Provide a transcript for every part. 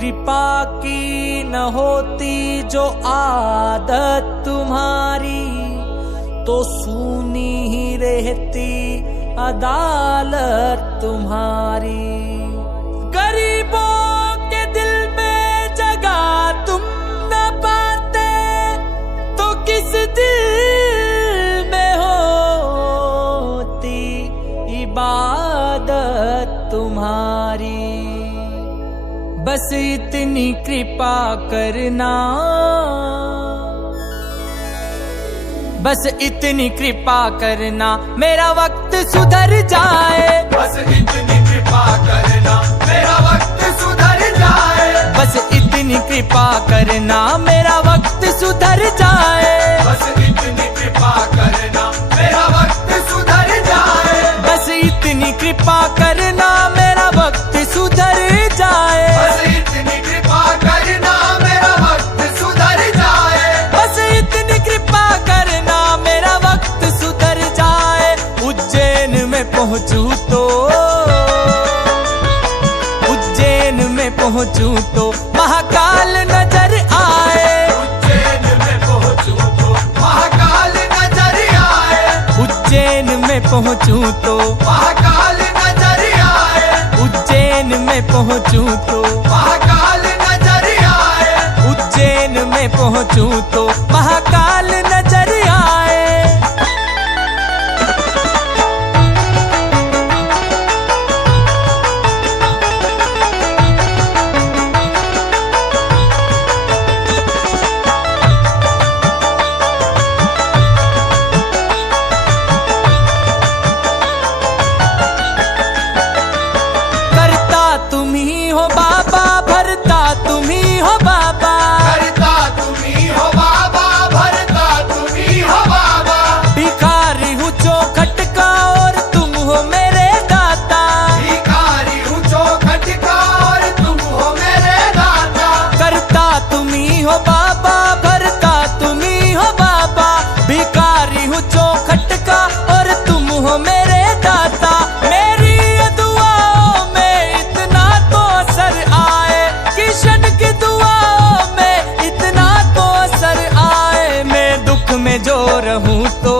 कृपा की न होती जो आदत तुम्हारी, तो सूनी ही रहती अदालत तुम्हारी। गरीबों के दिल में जगह तुम न पाते, तो किस दिल में होती इबादत तुम्हारी। बस इतनी कृपा करना, बस इतनी कृपा करना मेरा वक्त सुधर जाए। बस इतनी कृपा करना मेरा वक्त सुधर जाए। बस इतनी कृपा करना मेरा वक्त सुधर जाए। बस इतनी कृपा करना मेरा वक्त सुधर जाए। बस इतनी कृपा करना मेरा वक्त सुधर जाए। बस इतनी कृपा करना मेरा वक्त सुधर जाए। बस इतनी कृपा करना मेरा वक्त सुधर जाए। उज्जैन में पहुंचूं तो, उज्जैन में पहुंचूं तो महाकाल नजर आए। उज्जैन में पहुंचूं तो महाकाल नजर आए। उज्जैन में पहुंचूं तो, महाकाल नजर आए। उज्जैन में पहुंचूं तो, महाकाल नजर आए। उज्जैन में पहुंचूं तो महाकाल नजर आए। करता तुम ही हो बाबा, भरता तुम ही हो बाबा। करता तुम्ही हो बाबा, भरता तुम्ही हो बाबा। भिखारी हूँ चौखट का और तुम हो मेरे दाता। भिखारी हूँ चौखट का और तुम हो मेरे दाता। करता तुम ही हो बाबा, भरता तुम ही हो बाबा। भिखारी हूँ चौखट का और तुम हो मेरे दाता। मेरी ये दुआओं में इतना तो असर आए, किशन की दुआओं में इतना तो असर आए। मैं दुख में जो रहूं तो,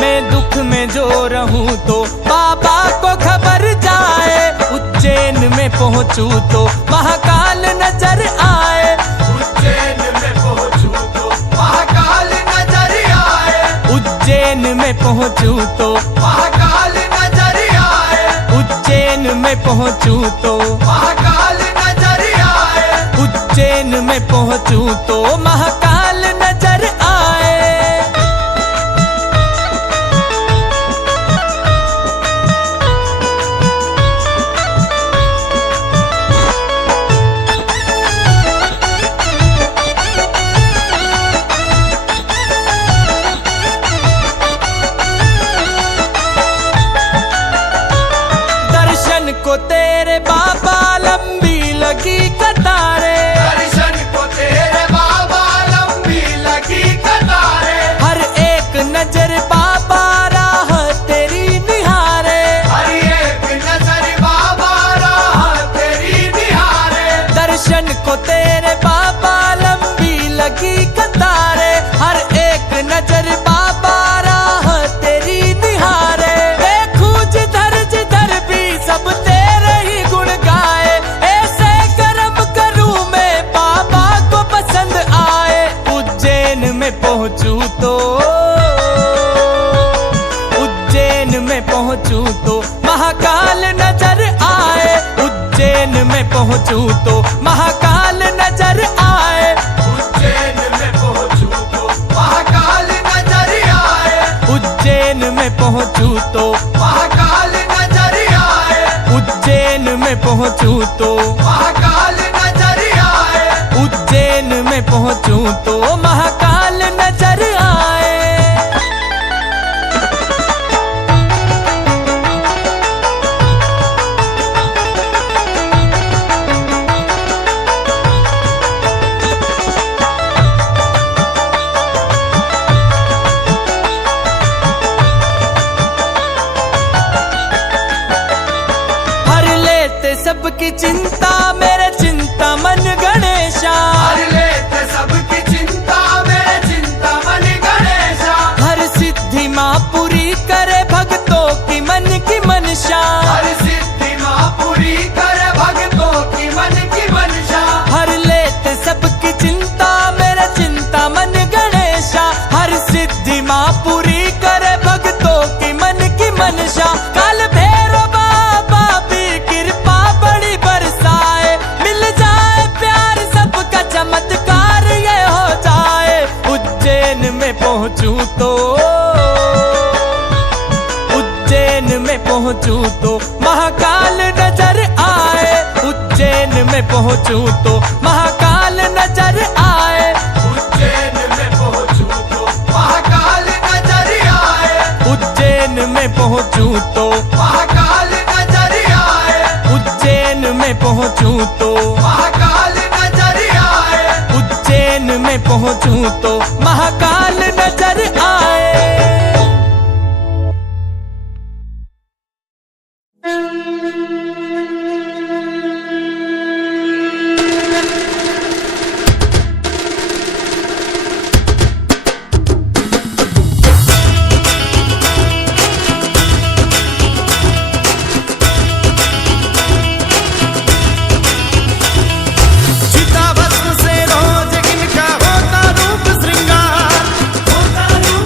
मैं दुख में जो रहूं तो बाबा को खबर जाए। उज्जैन में पहुंचूं तो महाकाल नजर आए। उज्जैन में पहुँचूं तो महाकाल नजर आए। उज्जैन में पहुंचूं तो, महाकाल नजर आए। उज्जैन में पहुंचूं तो, महाकाल नजर आए। उज्जैन में पहुंचूं तो महाकाल नजर आए। दर्शन को तेरे बाबा लंबी लगी कतारे। दर्शन को तेरे बाबा लंबी लगी कतारे। हर एक नजर बाबा राह तेरी निहारे। हर एक नजर बाबा राह तेरी निहारे। दर्शन को तेरे बाबा लंबी लगी कतारे। हर एक नजर बाबा राह तेरी निहारे। देखूं जिधर जिधर भी सब तेरे ही गुण गाए। ऐसे कर्म करूं मैं बाबा को पसंद आए। उज्जैन में पहुंचूं तो, उज्जैन में पहुंचूं तो महाकाल नजर आए। उज्जैन में पहुंचूं तो महाकाल नजर आए। उज्जैन में पहुँचूं तो महाकाल नजर आए। उज्जैन में पहुंचूं तो, महाकाल नजर आए। उज्जैन में पहुंचूं तो, महाकाल नजर आए। उज्जैन में पहुंचूं तो महाकाल नजर आए। सबकी चिंता मेरे चिंता मन गणेशा, हर लेते सबकी चिंता मेरे चिंता मन गणेशा, हर सिद्धि माँ पूरी करे भक्तों की मन की मनशा, हर सिद्धि माँ पूरी करे भक्तों की मन की मनशा, हर लेते सबकी चिंता मेरे चिंता मन गणेशा, हर सिद्धि माँ पूरी करे भक्तों की मन की मनशा। काल भैरव बाबा भी कृपा बड़ी बरसाए, मिल जाए प्यार सबका चमत्कार ये हो जाए। उज्जैन में पहुंचूं तो, उज्जैन में पहुंचूं तो महाकाल नजर आए, उज्जैन में पहुंचूं तो महाकाल नजर आए, उज्जैन में पहुंचूं तो महाकाल नजर आए, उज्जैन में पहुंचूं तो, महाकाल नजर आए, उज्जैन में पहुंचूं तो, महाकाल नजर आए, उज्जैन में पहुंचूं तो महाकाल नजर आए। चिताभस्म से रोज इनका होता रूप श्रृंगार, होता रूप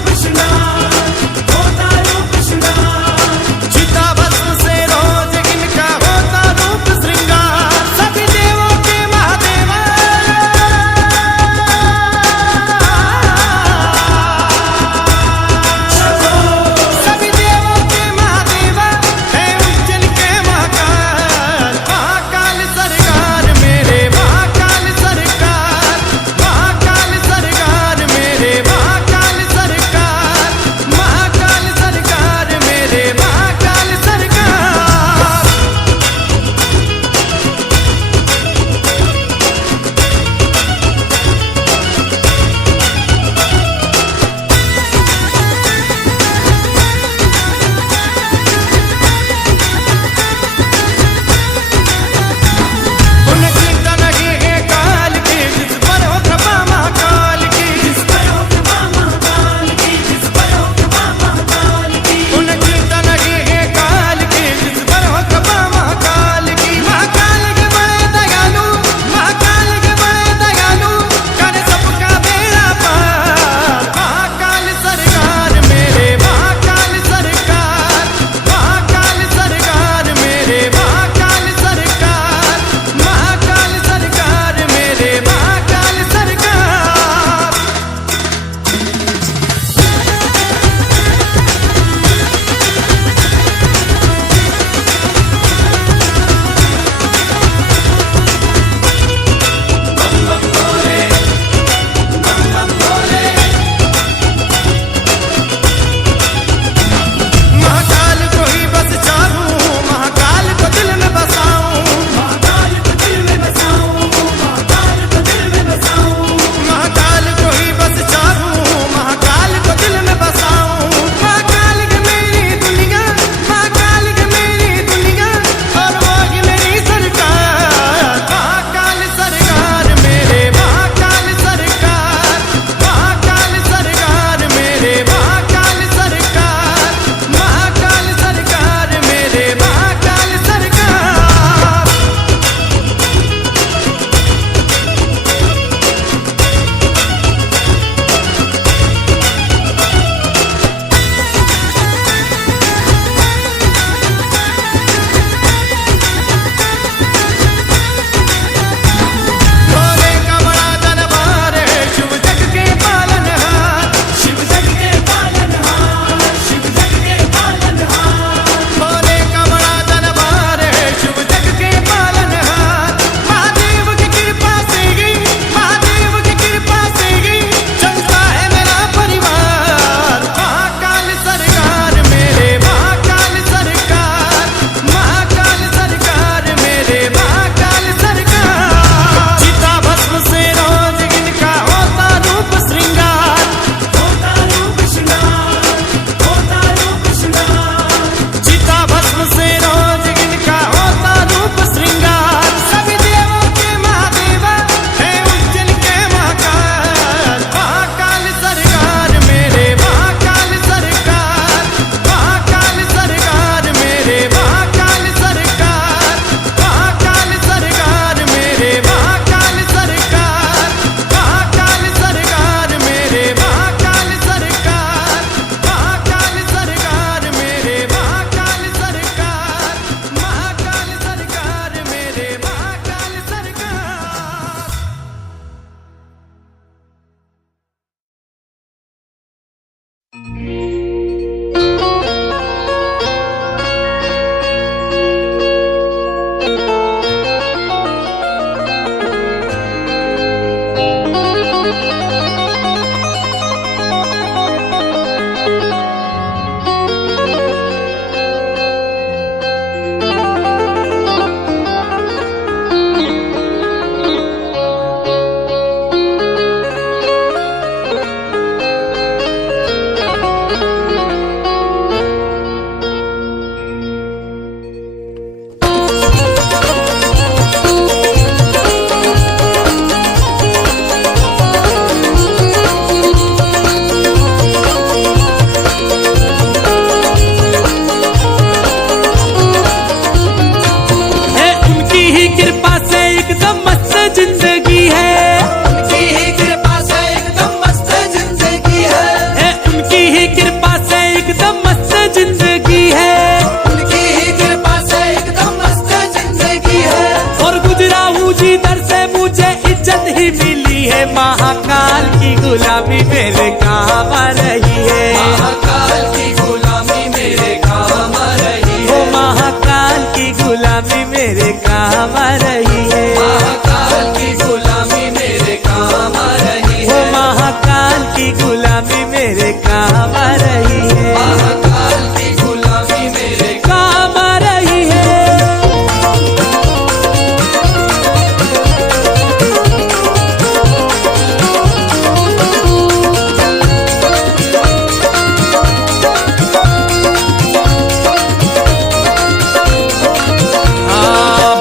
ही मिली है, महाकाल की गुलामी मेरे काम आ रही है। महाकाल की गुलामी मेरे काम आ रही है। वो महाकाल की गुलामी मेरे काम आ रही है। महाकाल की गुलामी मेरे काम आ रही वो है। महाकाल की गुलामी मेरे काम आ रही है। महाकाल की गुलामी मेरे काम आ रही है।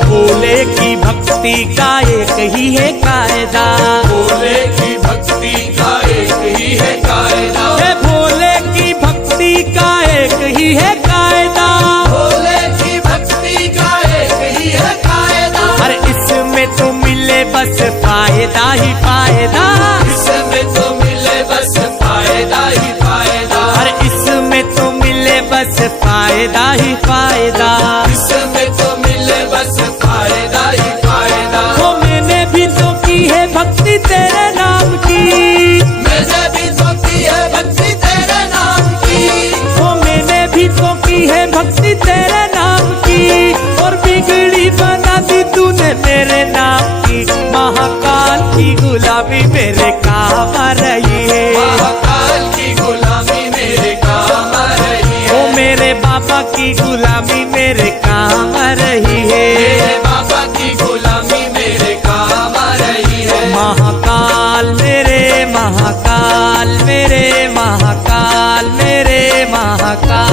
भोले की भक्ति का एक ही है कायदा। भोले की भक्ति का एक ही है कायदा। हे भोले की भक्ति का एक ही है कायदा। भोले की भक्ति का एक ही है कायदा। अरे इसमें तो मिले बस फायदा ही फायदा। इसमें तो मिले बस फायदा ही फायदा। अरे इसमें तो मिले बस फायदा ही फायदा। इसमें तो मिले बस फायदा ही फायदा। वो मैंने भी तो की है भक्ति तेरे नाम की। मैंने भी तो की है भक्ति तेरे नाम की। वो मैंने भी तो की है भक्ति तेरे नाम की। और बिगड़ी बना दी तूने मेरे नाम की। महाकाल की गुलामी मेरे काम आ रही है। महाकाल की गुलामी मेरे काम आ रही है। वो मेरे बाबा की गुलामी मेरे काम आ रही है। मेरे बाबा की गुलामी मेरे काम आ रही है। महाकाल मेरे महाकाल मेरे महाकाल मेरे महाकाल।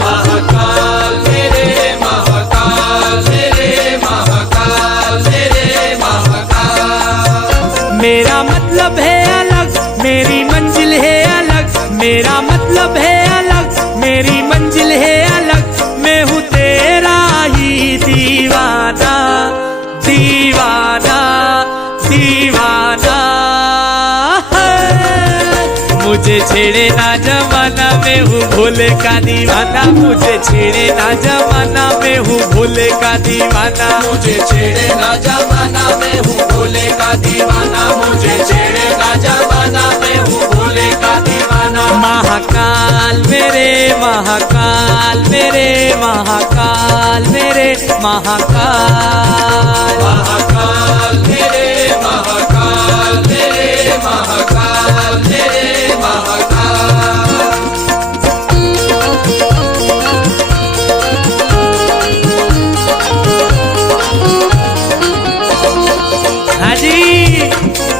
महाकाल मेरे महाकाल मेरे महाकाल मेरे महाकाल। मेरा मतलब है अलग, मेरी मंजिल है अलग। मेरा मतलब है अलग, मेरी मंजिल है अलग। मैं हूँ तेरा ही दीवाना, दीवाना, दीवाना है। मुझे छेड़े ना जमाना, मैं हूँ भोले का दीवाना। मुझे छेड़े ना जमाना, मैं हूँ भोले का दीवाना। मुझे छेड़े ना जमाना, मैं हूँ भोले का दीवाना। मुझे छेड़े ना जमाना, मैं हूँ भोले का दीवाना। महाकाल मेरे महाकाल मेरे महाकाल मेरे महाकाल। महाकाल मेरे महाकाल मेरे महाकाल मेरे महाकाल। हाँ जी,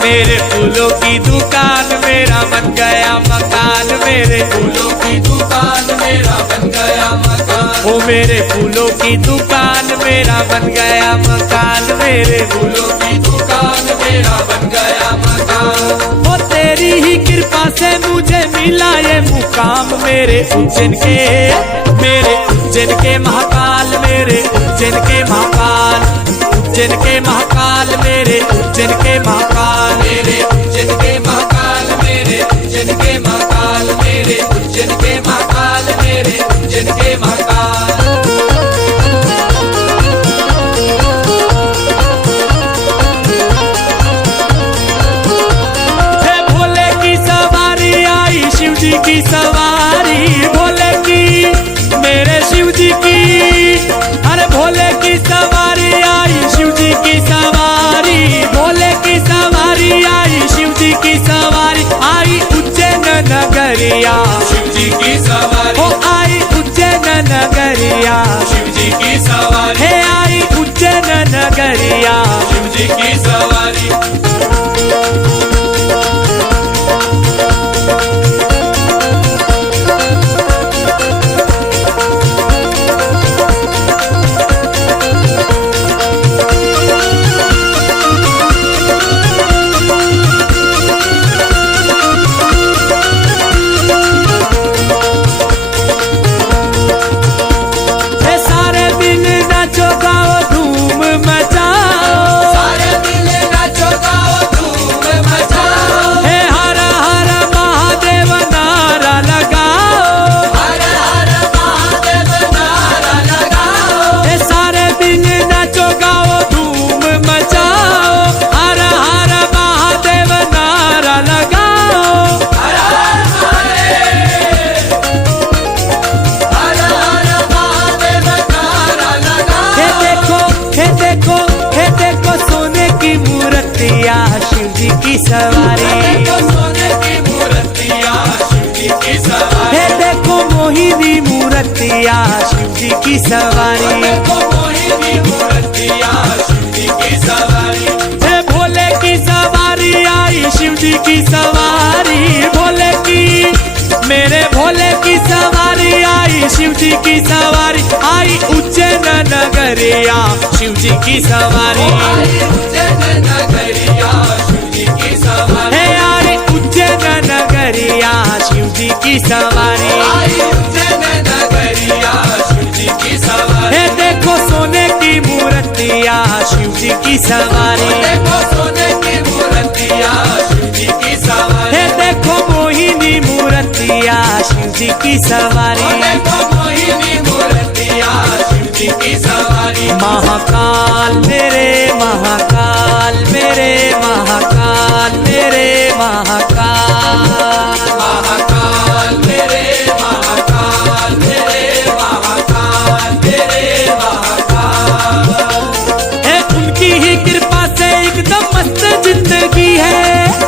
मेरे फूलों की दुकान मेरा बन गया मकान। मेरे फूलों की दुकान मेरा बन गया मकान। ओ मेरे फूलों की दुकान मेरा बन गया मकान। मेरे फूलों की दुकान मेरा बन गया मकान। ओ तेरी ही कृपा से मुझे मिला ये मुकाम। मेरे उज्जैन के महाकाल, मेरे उज्जैन के महाकाल, उज्जैन के महाकाल, मेरे उज्जैन के महाकाल। मेरे उज्जैन के महाकाल, मेरे उज्जैन के महाकाल, मेरे उज्जैन के महाकाल, मेरे उज्जैन के महाकाल। हे भोले की सवारी आई, शिव जी की सवारी। भोले की मेरे शिव जी की, अरे भोले की सवारी आई, शिव जी की सवारी। भोले की सवारी आई, शिव जी की सवारी। आई उज्जैन नगरिया, शिव जी की सवारी। ओ आई उज्जैन नगरिया। शिव जी की सवारी। हे आई उज्जैन नगरिया। शिव जी की सवारी। हे सारे दिन नाचो गाओ धूम मचाओ। सारे दिल नाचो गाओ मूर्तिया शिव जी की सवारी। देखो मोहिनी मूर्तिया शिव जी की सवारी। हे भोले की सवारी आई शिव जी की सवारी, भोले की मेरे भोले की सवारी आई शिव जी की सवारी, आई उज्जैन नगरिया शिव जी की सवारी। आई उज्जैन नगरिया शिव जी की सवारी। हे आई उज्जैन नगरिया शिव जी की सवारी। आई उज्जैन नगरिया शिव जी की सवारी। हे देखो सोने की मूर्तिया शिव जी की सवारी। देखो सोने की मूर्तिया शिव जी की सवारी। हे देखो मोहिनी मूर्तिया शिव जी की सवारी। देखो मोहिनी मूर्तिया शिव जी की सवारी। महाकाल मेरे महाकाल मेरे महाकाल मेरे महाकाल। महाकाल मेरे महाकाल मेरे महाकाल मेरे महाकाल। है उनकी ही कृपा से एकदम मस्त जिंदगी है।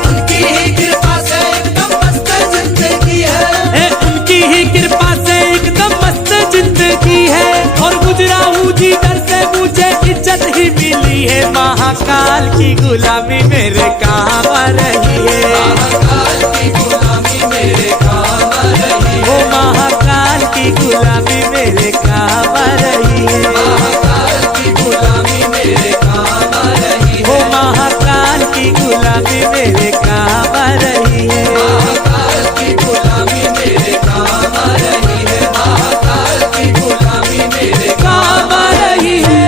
उनकी ही कृपा से एकदम मस्त जिंदगी है। उनकी ही कृपा से एकदम मस्त जिंदगी है। और गुजरा हूँ जिधर से मुझे इज्जत ही मिली है। महाकाल की गुलामी मेरे काम आ रही है। महाकाल की गुलामी मेरे काम आ रही है। ओ महाकाल की गुलामी मेरे काम आ रही है। महाकाल की गुलामी मेरे काम आ रही है। ओ महाकाल की गुलामी मेरे काम आ रही है। महाकाल की गुलामी मेरे काम आ रही है। महाकाल की गुलामी मेरे काम आ रही है।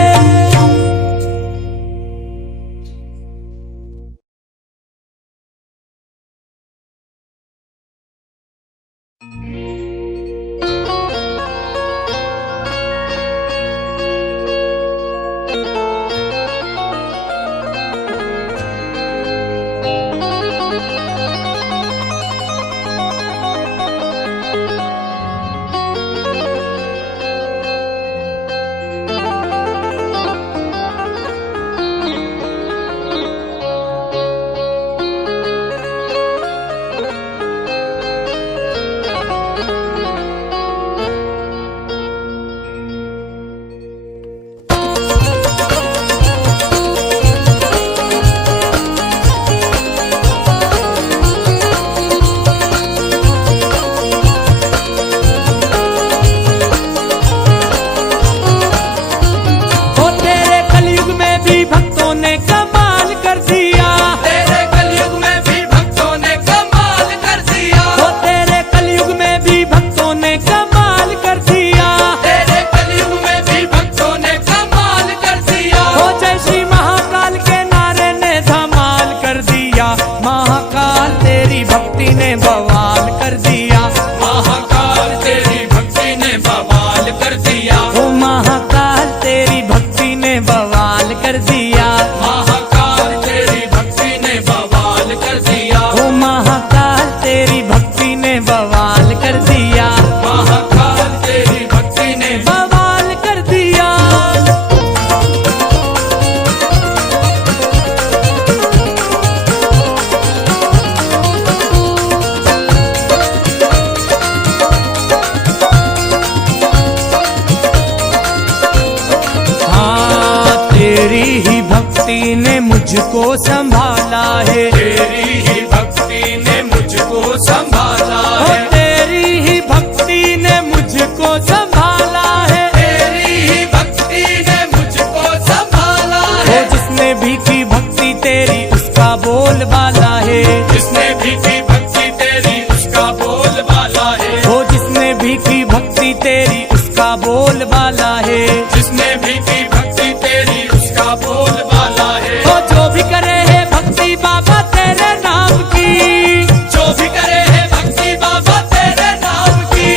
भक्ति ने मुझको संभाला है, तेरी ही भक्ति ने मुझको संभाला है, तेरी ही भक्ति ने मुझको संभाला है, तेरी ही भक्ति ने मुझको संभाला है। जिसने भी की भक्ति तेरी उसका बोल बाला है, जिसने भी की भक्ति तेरी उसका बोल बाला है, जिसने भी की भक्ति तेरी उसका बोल बाला है, जिसने भी की भक्ति तेरी उसका बोल बाला है। जो भी करे है भक्ति बाबा तेरे नाम की, जो भी करे है भक्ति बाबा तेरे नाम की,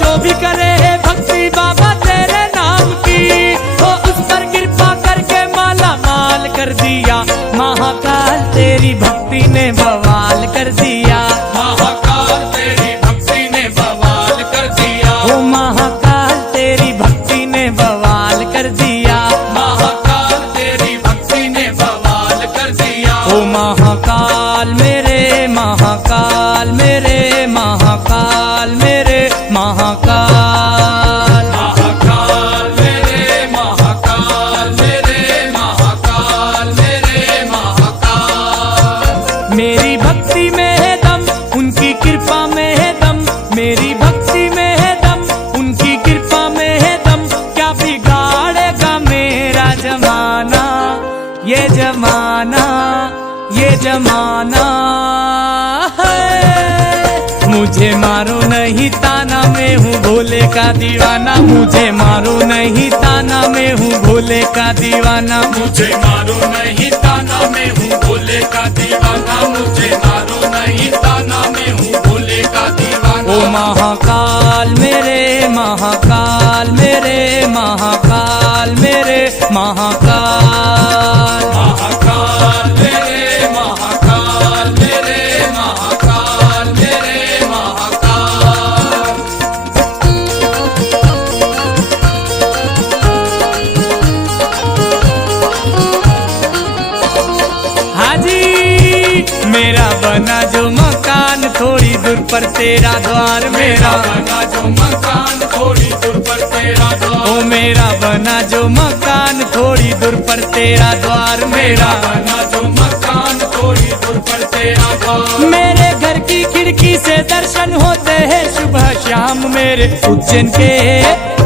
जो भी करे है भक्ति बाबा तेरे नाम की, उस पर कृपा करके माला माल कर दिया। महाकाल तेरी भक्ति ने बवाल कर दिया, महाकाल तेरी भक्ति ने बवाल कर दिया, महाकाल तेरी भक्ति ने बवाल कर दिया। जमाना है। मुझे मारो नहीं ताना, मैं हूँ भोले का दीवाना। मुझे मारो नहीं ताना, मैं हूँ भोले का दीवाना। मुझे मारो नहीं ताना, मैं हूँ भोले का दीवाना। मुझे मारो नहीं ताना, मैं हूँ भोले का दीवाना। ओ महाकाल मेरे, महाकाल मेरे, महाकाल मेरे, महाकाल। महाकाल मेरे, महाकाल मेरे, महाकाल मेरे, महाकाल। हाजी मेरा बना जो मकान, थोड़ी दूर पर तेरा द्वार। मेरा बना जो मकान, थोड़ी दूर पर तेरा द्वार। ओ मेरा बना जो मकान, थोड़ी दूर पर तेरा द्वार। मेरा बना जो मकान, थोड़ी दूर पर तेरा द्वार। मेरे घर की खिड़की से दर्शन होते हैं सुबह शाम मेरे उज्जैन के,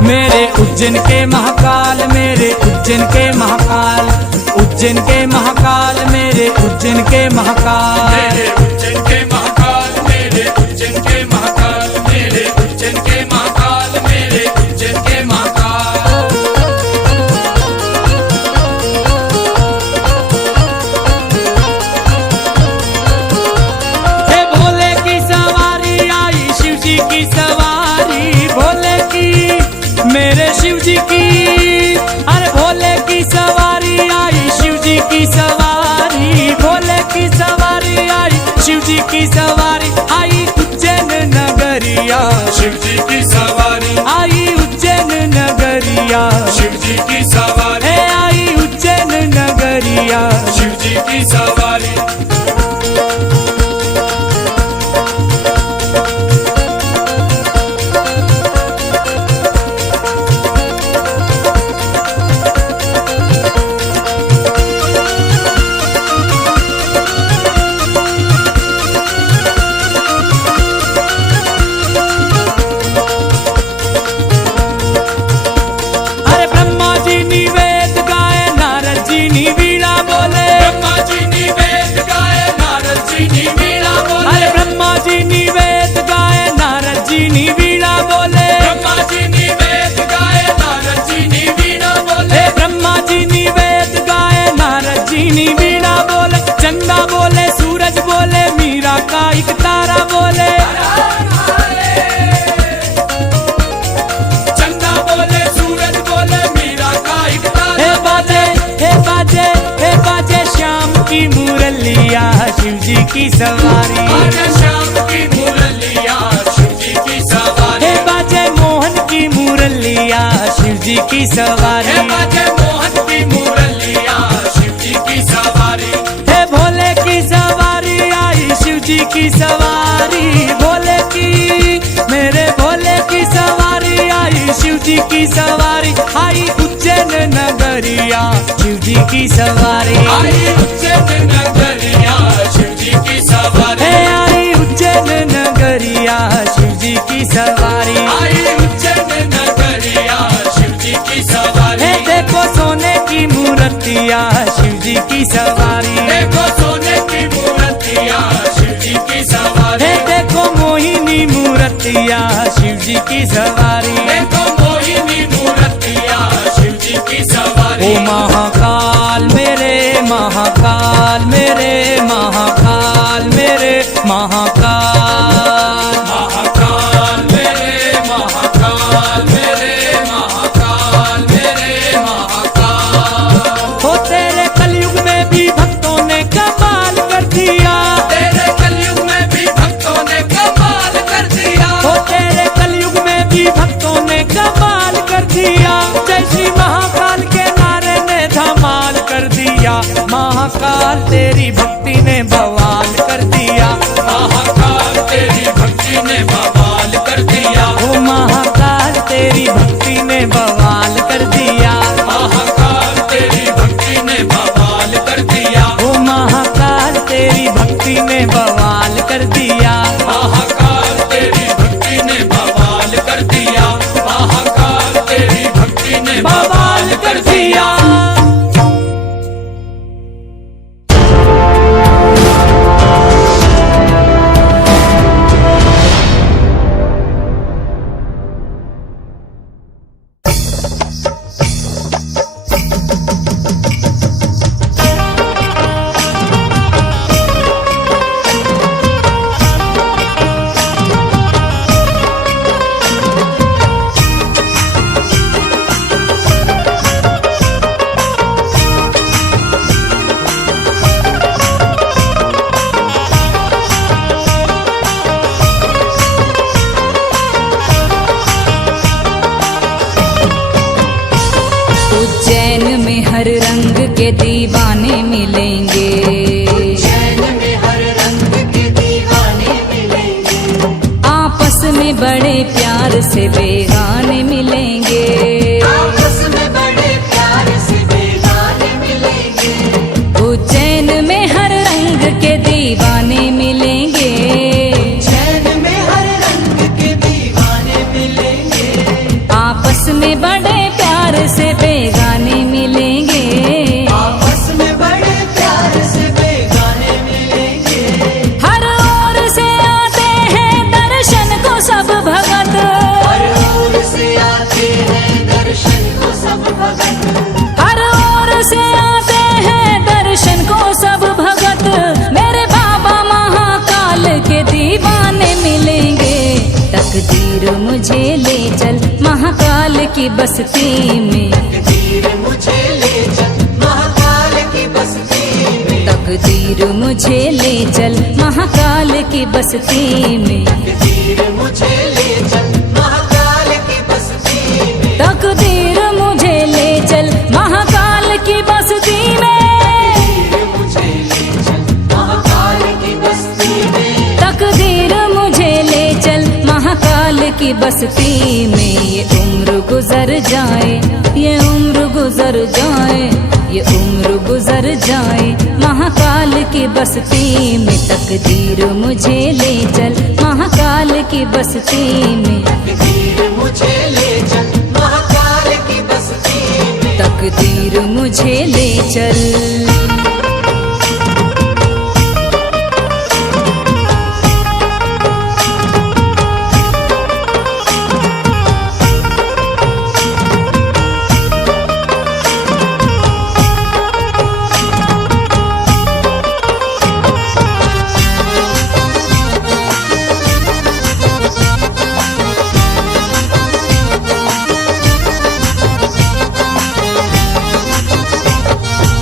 मेरे उज्जैन के महाकाल, मेरे उज्जैन के महाकाल, उज्जैन के महाकाल, मेरे उज्जैन के महाकाल। मेरे उज्जैन के महाकाल, मेरे उज्जैन के महाकाल, मेरे उज्जैन के महाकाल, मेरे उज्जैन के महाकाल। हे भोले की सवारी आई, शिव जी की सवारी, भोले की मेरे शिव जी की। अरे भोले की सवारी आई, शिव जी की सवारी, भोले की सवारी आई, शिव जी की सवारी। आई उज्जैन नगरिया, शिव जी की सवारी, आई उज्जैन नगरिया, शिव जी की सवारी, हे आई उज्जैन नगरिया। शिव जी की सवारी। अरे ब्रह्मा जी निवेद गाए, नारद जी वीणा बोले। ब्रह्मा जी निवेद गाए, नारद जी वीणा बोले। अरे ब्रह्मा जी निवेद गाए, नारद जी वीणा बोले। ब्रह्मा जी निवेद गाए, नारद जी वीणा बोले। हे ब्रह्मा जी निवेद गाए, नारद जी वीणा बोले। चंदा बोले, सूरज बोले, मीरा का एक तारा बोले। चंदा बोले, सूरज बोले, मीरा का एक तारा। हे बाजे, हे बाजे, हे बाजे श्याम की मुरलिया, शिव जी की सवारी। बाजे श्याम की मुरलिया, शिव जी की सवारी। हे बाजे मोहन की मुरलिया, शिव जी की सवारी। हे बाजे मोहन की मुरलिया, शिव जी की सवारी। हे भोले की सवारी आई, शिव जी की सवारी, भोले की मेरे भोले की सवारी आई, शिव जी की सवारी। आई उज्जैन नगरिया, शिव जी की सवारी। आई उज्जैन नगरिया, शिव जी की सवारी। हे आई उज्जैन नगरिया, शिव जी की सवारी। आई उज्जैन नगरिया, शिव जी की सवारी। हे देखो सोने की मूर्तिया, शिव जी की सवारी। देखो सोने की मूर्तिया, शिव जी की सवारी। हे देखो मोहिनी मूर्तिया, शिव जी की सवारी। देखो मोहिनी मूर्तिया, शिव जी की सवारी। ओ महाकाल मेरे, महाकाल मेरे, महाकाल मेरे, महाकाल। महाकाल मेरे, महाकाल मेरे, महाकाल मेरे, महाकाल। हो तेरे कलयुग में भी भक्तों ने कमाल कर दिया। तेरे कलयुग में भी भक्तों ने कमाल कर दिया। हो तेरे कलयुग में भी भक्तों ने कमाल कर दिया। जय श्री महाकाल के नारे ने धमाल कर दिया। महाकाल तेरी भक्ति ने बवाल कर दिया। महाकाल तेरी भक्ति ने बवाल कर दिया। ओ महाकाल तेरी भक्ति ने बवाल कर दिया। महाकाल तेरी भक्ति ने बवाल कर दिया। ओ महाकाल तेरी भक्ति ने बवाल कर दिया। महाकाल तेरी भक्ति ने बवाल कर दिया। महाकाल तेरी भक्ति ने बवाल कर दिया। हर रंग के दीवाने मिलेंगे, उज्जैन में हर रंग के दीवाने मिलेंगे, आपस में बड़े प्यार से बेगाने मिलेंगे, आपस में बड़े प्यार से बेगाने मिलेंगे, उज्जैन में हर रंग के दीवाने मिलेंगे, उज्जैन में हर रंग के दीवाने मिलेंगे, आपस में बड़े प्यार से बेगाने मिलेंगे, आपस में बड़े प्यार से बेगाने मिलेंगे, हर ओर से आते हैं दर्शन को सब भगत, हर ओर से आते हैं दर्शन को सब भगत, हर ओर से आते हैं दर्शन को सब भगत, मेरे बाबा महाकाल के दीवाने मिलेंगे, तकदीर मुझे ले चल महाकाल की बस्ती में, तकदीर मुझे ले चल महाकाल की बस्ती में, तकदीर मुझे ले चल महाकाल की बस्ती में, तकदीर मुझे ले चल महाकाल की बस्ती में, तकदीर मुझे ले चल महाकाल की बस्ती में, तकदीर मुझे ले चल महाकाल की बस्ती में, तकदीर मुझे ले चल महाकाल की बस्ती में, ये उम्र गुजर जाए, ये उम्र गुजर जाए, ये उम्र गुजर जाए महाकाल की बस्ती में, तकदीर मुझे ले चल महाकाल की बस्ती में, तकदीर मुझे ले चल महाकाल की बस्ती में, तकदीर मुझे ले चल।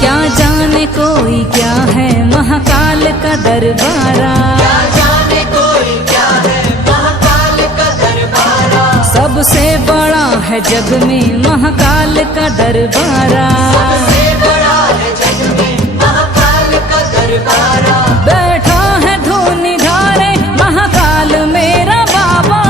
क्या जाने कोई क्या है महाकाल का दरबारा, क्या जाने कोई क्या है महाकाल का दरबारा, सबसे बड़ा है जग में महाकाल का दरबारा, सबसे बड़ा है जग में महाकाल का दरबारा, बैठा है धूनी धारे महाकाल मेरा बाबा,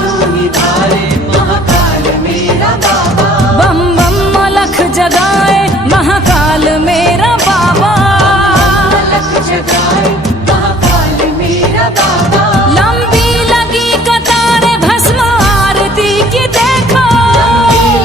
धूनी धारे महाकाल मेरा बाबा, बम बम मलख जगाए महाकाल मेरा बाबा, लख जगाए महाकाल मेरा बाबा, लंबी लगी कतारें भस्म आरती की देखो,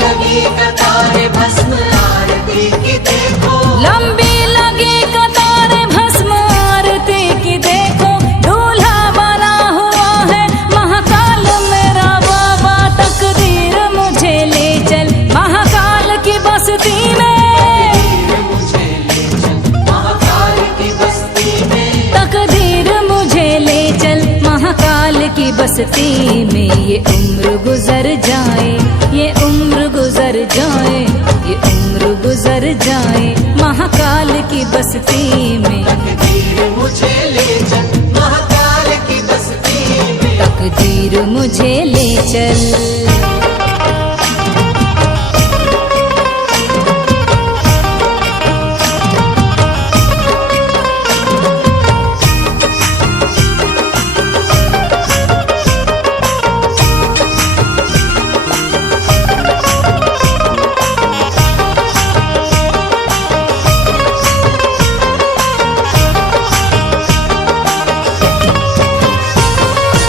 लगी कतारें भस्म आरती की देखो, लंबी लगी कतारें भस्म आरती की देखो, दूल्हा बना हुआ है महाकाल मेरा बाबा, तकदीर मुझे ले चल महाकाल की बस्ती में, मुझे ले चल महाकाल की बस्ती में, तकदीर मुझे ले चल महाकाल की बस्ती में, ये उम्र गुजर जाए, ये उम्र गुजर जाए, ये उम्र गुजर जाए महाकाल की बस्ती में, तकदीर मुझे ले चल महाकाल की बस्ती में, तकदीर मुझे ले चल।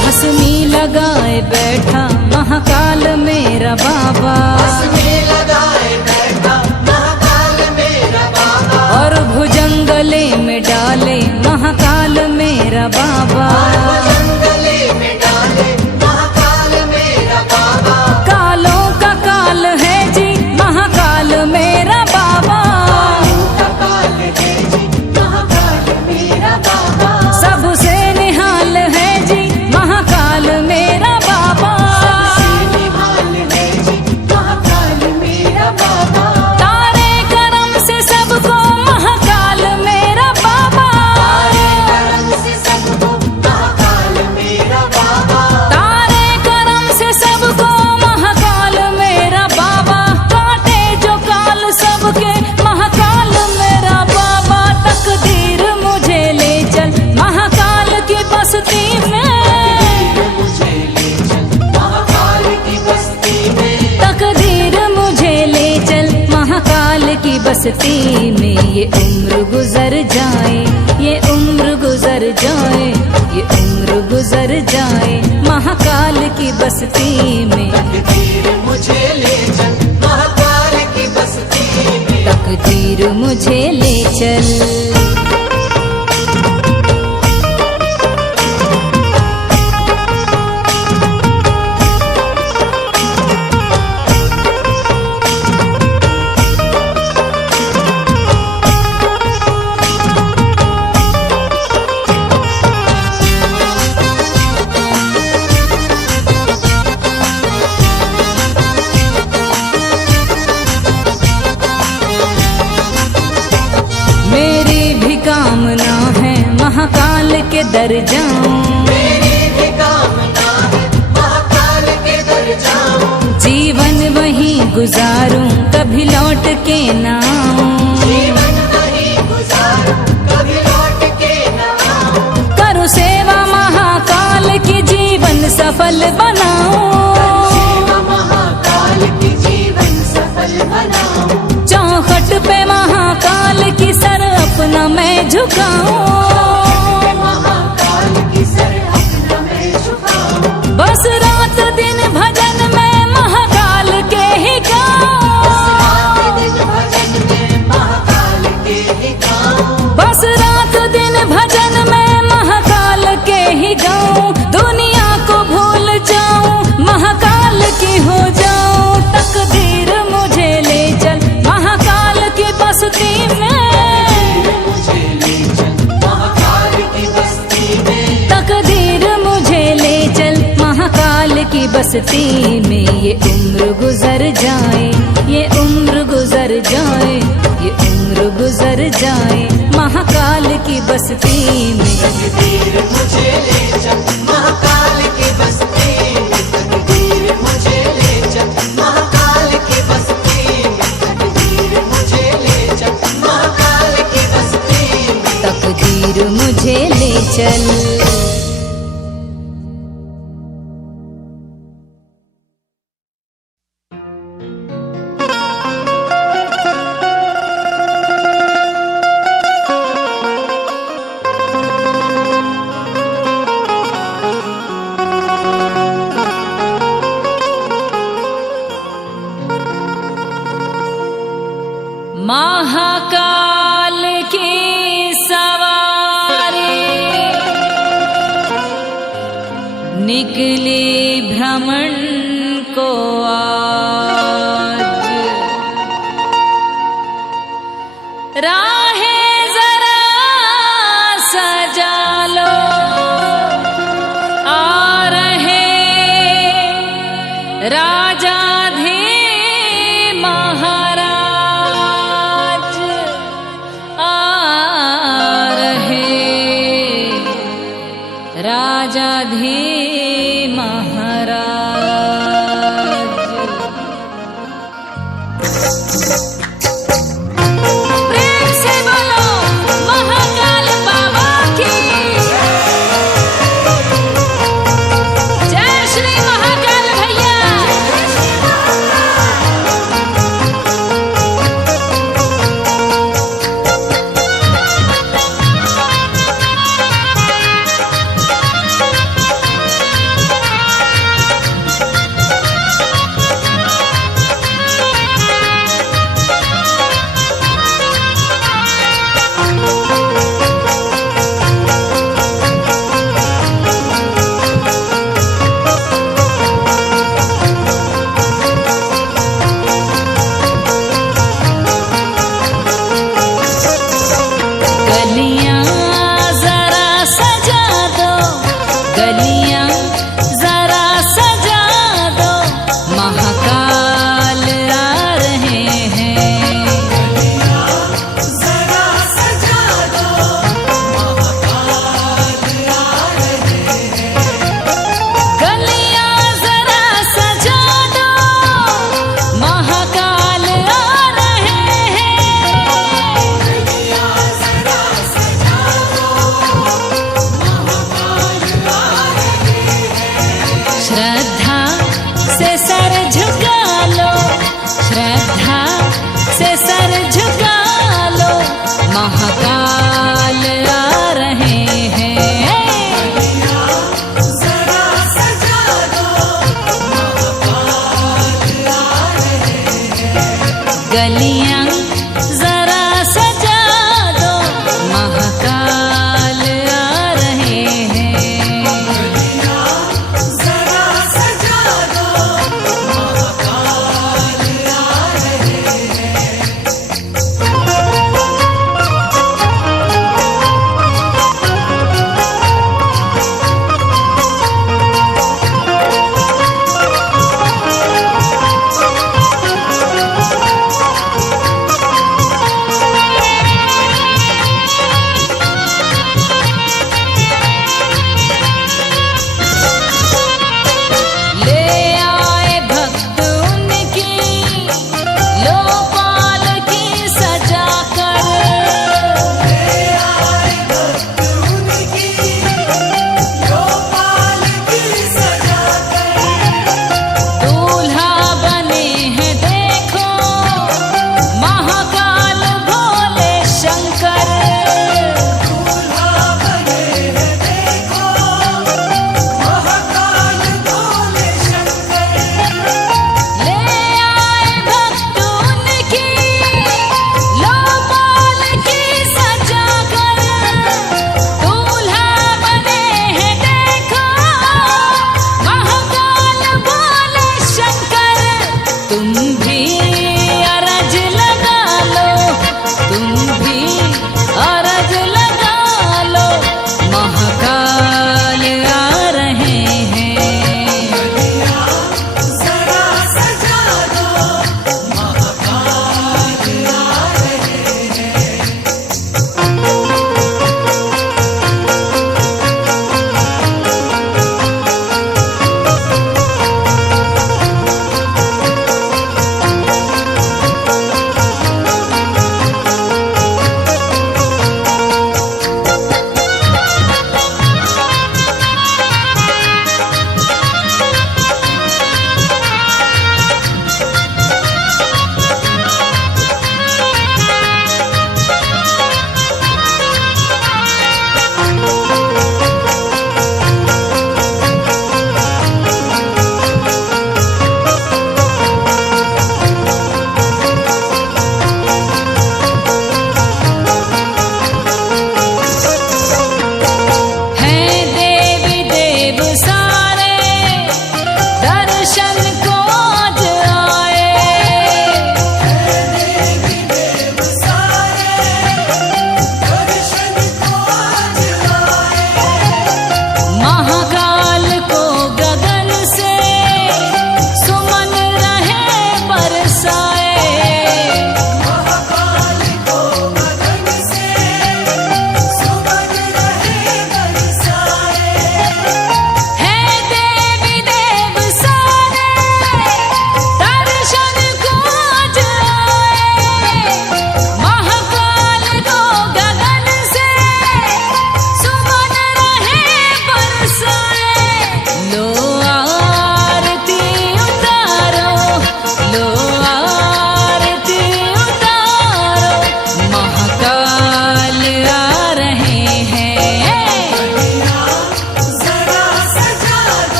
भस्मी लगाए बैठा महाकाल तकदीर मुझे ले चल महाकाल की बस्ती में, ये उम्र गुजर जाए, ये उम्र गुजर जाए, ये उम्र गुजर जाए महाकाल की बस्ती में। तकदीर मुझे ले चल महाकाल की बस्ती में, तकदीर मुझे ले चल। कामना है महाकाल के दर जाऊं, मेरी भी कामना है महाकाल के दर जाऊं, जीवन वहीं गुजारूं कभी लौट के ना आऊं, जीवन वहीं गुजारूं कभी लौट के ना आऊं, करूं सेवा महाकाल की जीवन सफल बनाऊं, सेवा महाकाल की जीवन सफल बनाऊं, चौखट पे महाकाल की सर अपना मैं झुकाऊं, महाकाल की सर अपना मैं झुकाऊं, बस रात दिन भजन में महाकाल के ही गाऊं, रात दिन भजन में महाकाल के ही गाऊं, बस रात दिन भजन में महाकाल के ही गाऊं, दुनिया को भूल जाऊं महाकाल की हो जाऊं। तकदीर मुझे ले चल महाकाल की बस्ती में, मुझे ले चल महाकाल की बस्ती में, तकदीर मुझे ले चल महाकाल की बस्ती में, ये उम्र गुजर जाए, ये उम्र गुजर जाए, ये उम्र गुजर जाए महाकाल की बस्ती में। तकदीर मुझे ले चल महाकाल की बस्ती में, तकदीर मुझे ले चल महाकाल की बस्ती में, तकदीर मुझे ले चल महाकाल की बस्ती में, तकदीर मुझे ले चल। महाकाल की सवारी निकली भ्रमण को आज, राहें जरा सजा लो, आ रहे राजा राजा धी गलियां जरा सजा दो, महाकाल आ रहे हैं। जरा सजा दो, महाकाल आ रहे हैं। ले आए भक्त उनकी लोपाल की सजा कर, ले आए भक्त उनकी लोपाल की सजा कर। दूल्हा बने हैं देखो महाकाल भोले शंकर। दूल्हा बने हैं देखो, महाकाल भोले शंकर। ले आए भक्त उनकी लोपाल की सजा कर, दूल्हा बने हैं देखो महाकाल भोले शंकर। तुम भी अरज लगा लो, तुम भी अरज लगा लो, महाकाल आ रहे हैं। जरा सजा दो, महाकाल आ रहे हैं।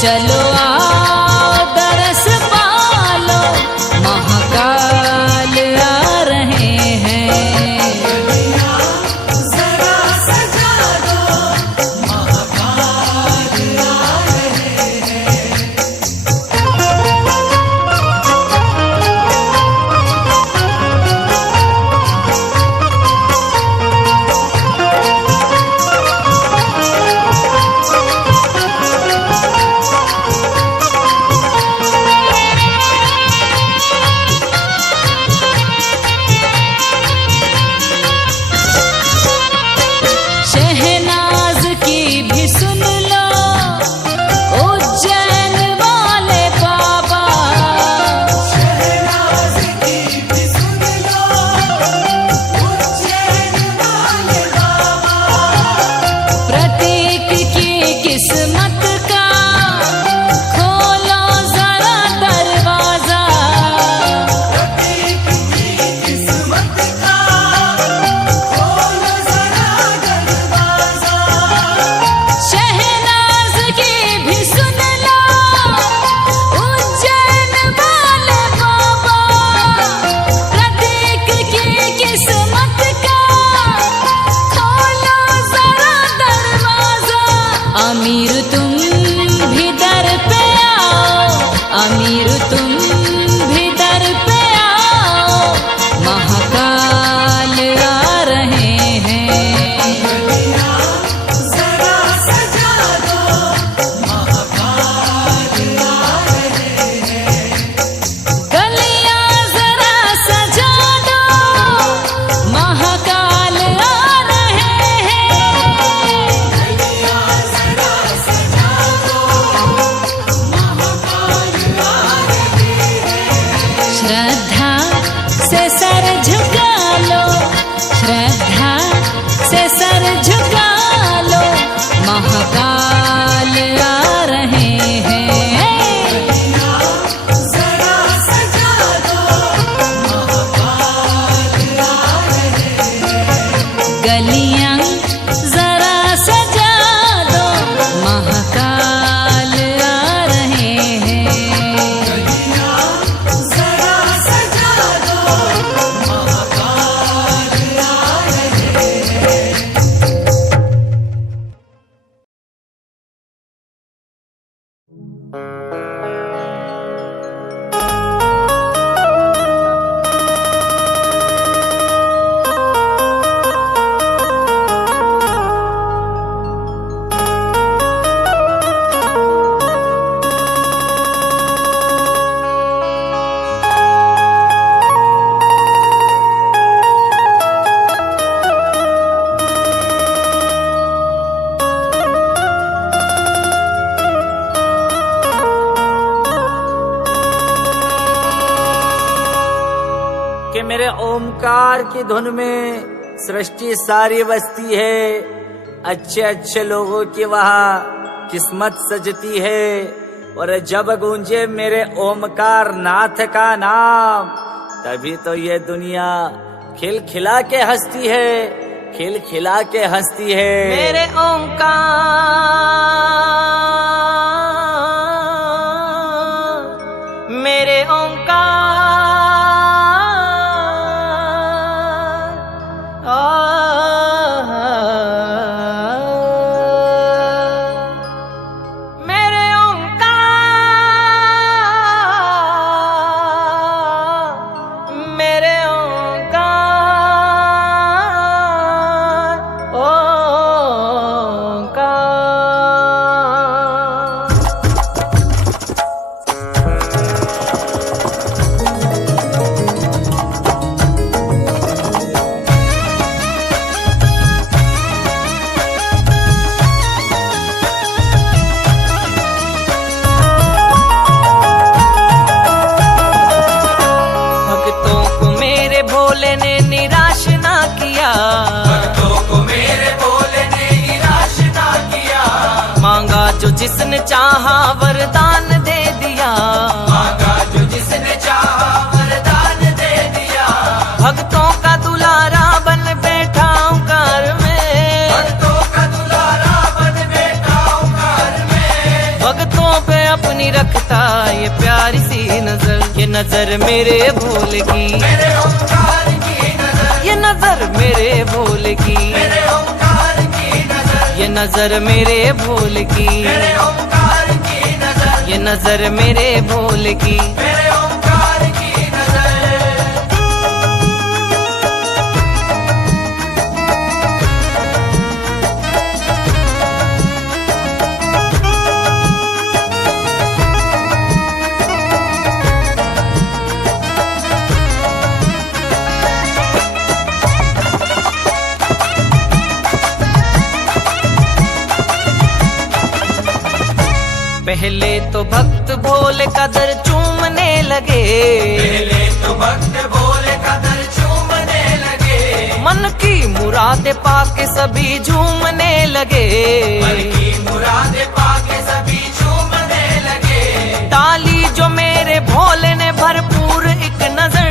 चलो आओ दरस पालो, महाकाल आ रहे हैं। जरा सजा दो, महाकाल आ रहे हैं। शहनाज की भी सुन लो उज्जैन वाले बाबा, शहनाज की भी सुन लो, उज्जैन वाले बाबा। प्रत्येक की किस्मत का खोलो जरा दरवाजा, प्रत्येक की किस्मत का खोलो जरा दरवाजा। शहनाज की भी सुन लो उज्जैन वाले बाबा, प्रत्येक की किस्मत का खोलो जरा दरवाजा। अमीर तुम भी दर पे आओ, अमीर तुम भी दर पे आओ, महाकाल आ रहे हैं। जरा सजा दो, महाकाल आ रहे हैं। गलियां जरा सजा दो, महाकाल आ रहे हैं। गलियां जरा सजा दो, महाकाल आ रहे हैं। श्रद्धा से सर झुका लो, श्रद्धा से सर झुका लो, महाकाल आ रहे हैं। जरा सजा दो, महाकाल आ रहे हैं। गलियां जरा सजा दो, महाकाल आ रहे हैं। जरा सजा दो, महाकाल आ रहे हैं। कि मेरे ओमकार की धुन में सृष्टि सारी बसती है, अच्छे अच्छे लोगों की वहाँ किस्मत सजती है। और जब गूंजे मेरे ओमकार नाथ का नाम, तभी तो ये दुनिया खिलखिला के हंसती है, खिलखिला के हंसती है। मेरे ओंकार, मेरे ओंकार, मेरे ओंकार, मेरे ओंकार, ओंकार। भक्तों को मेरे भोले ने निराश ना किया, भक्तों को मेरे भोले ने निराश ना किया। मांगा जो जिसने चाहा वरदान दे दिया, मांगा जो जिसने चाहा वरदान दे दिया। भक्तों का दुलारा बन बैठा हूँ घर में, भक्तों का दुलारा बन बैठा हूँ घर में। भक्तों पे नजर, ये नजर मेरे भोले की, मेरे ओंकार की नजर, ये नजर मेरे भोले की, मेरे ओंकार की नजर, ये नजर मेरे भोले की, मेरे ओंकार की नजर, ये नजर मेरे भोले की। मेरे ओंकार की नजर। पहले तो भक्त भोले का दर चूमने लगे, पहले तो भक्त भोले का दर चूमने लगे, मन की मुरादे पाके सभी झूमने लगे, मन की मुरादे पाके सभी झूमने लगे, डाली जो मेरे भोले ने भरपूर एक नजर,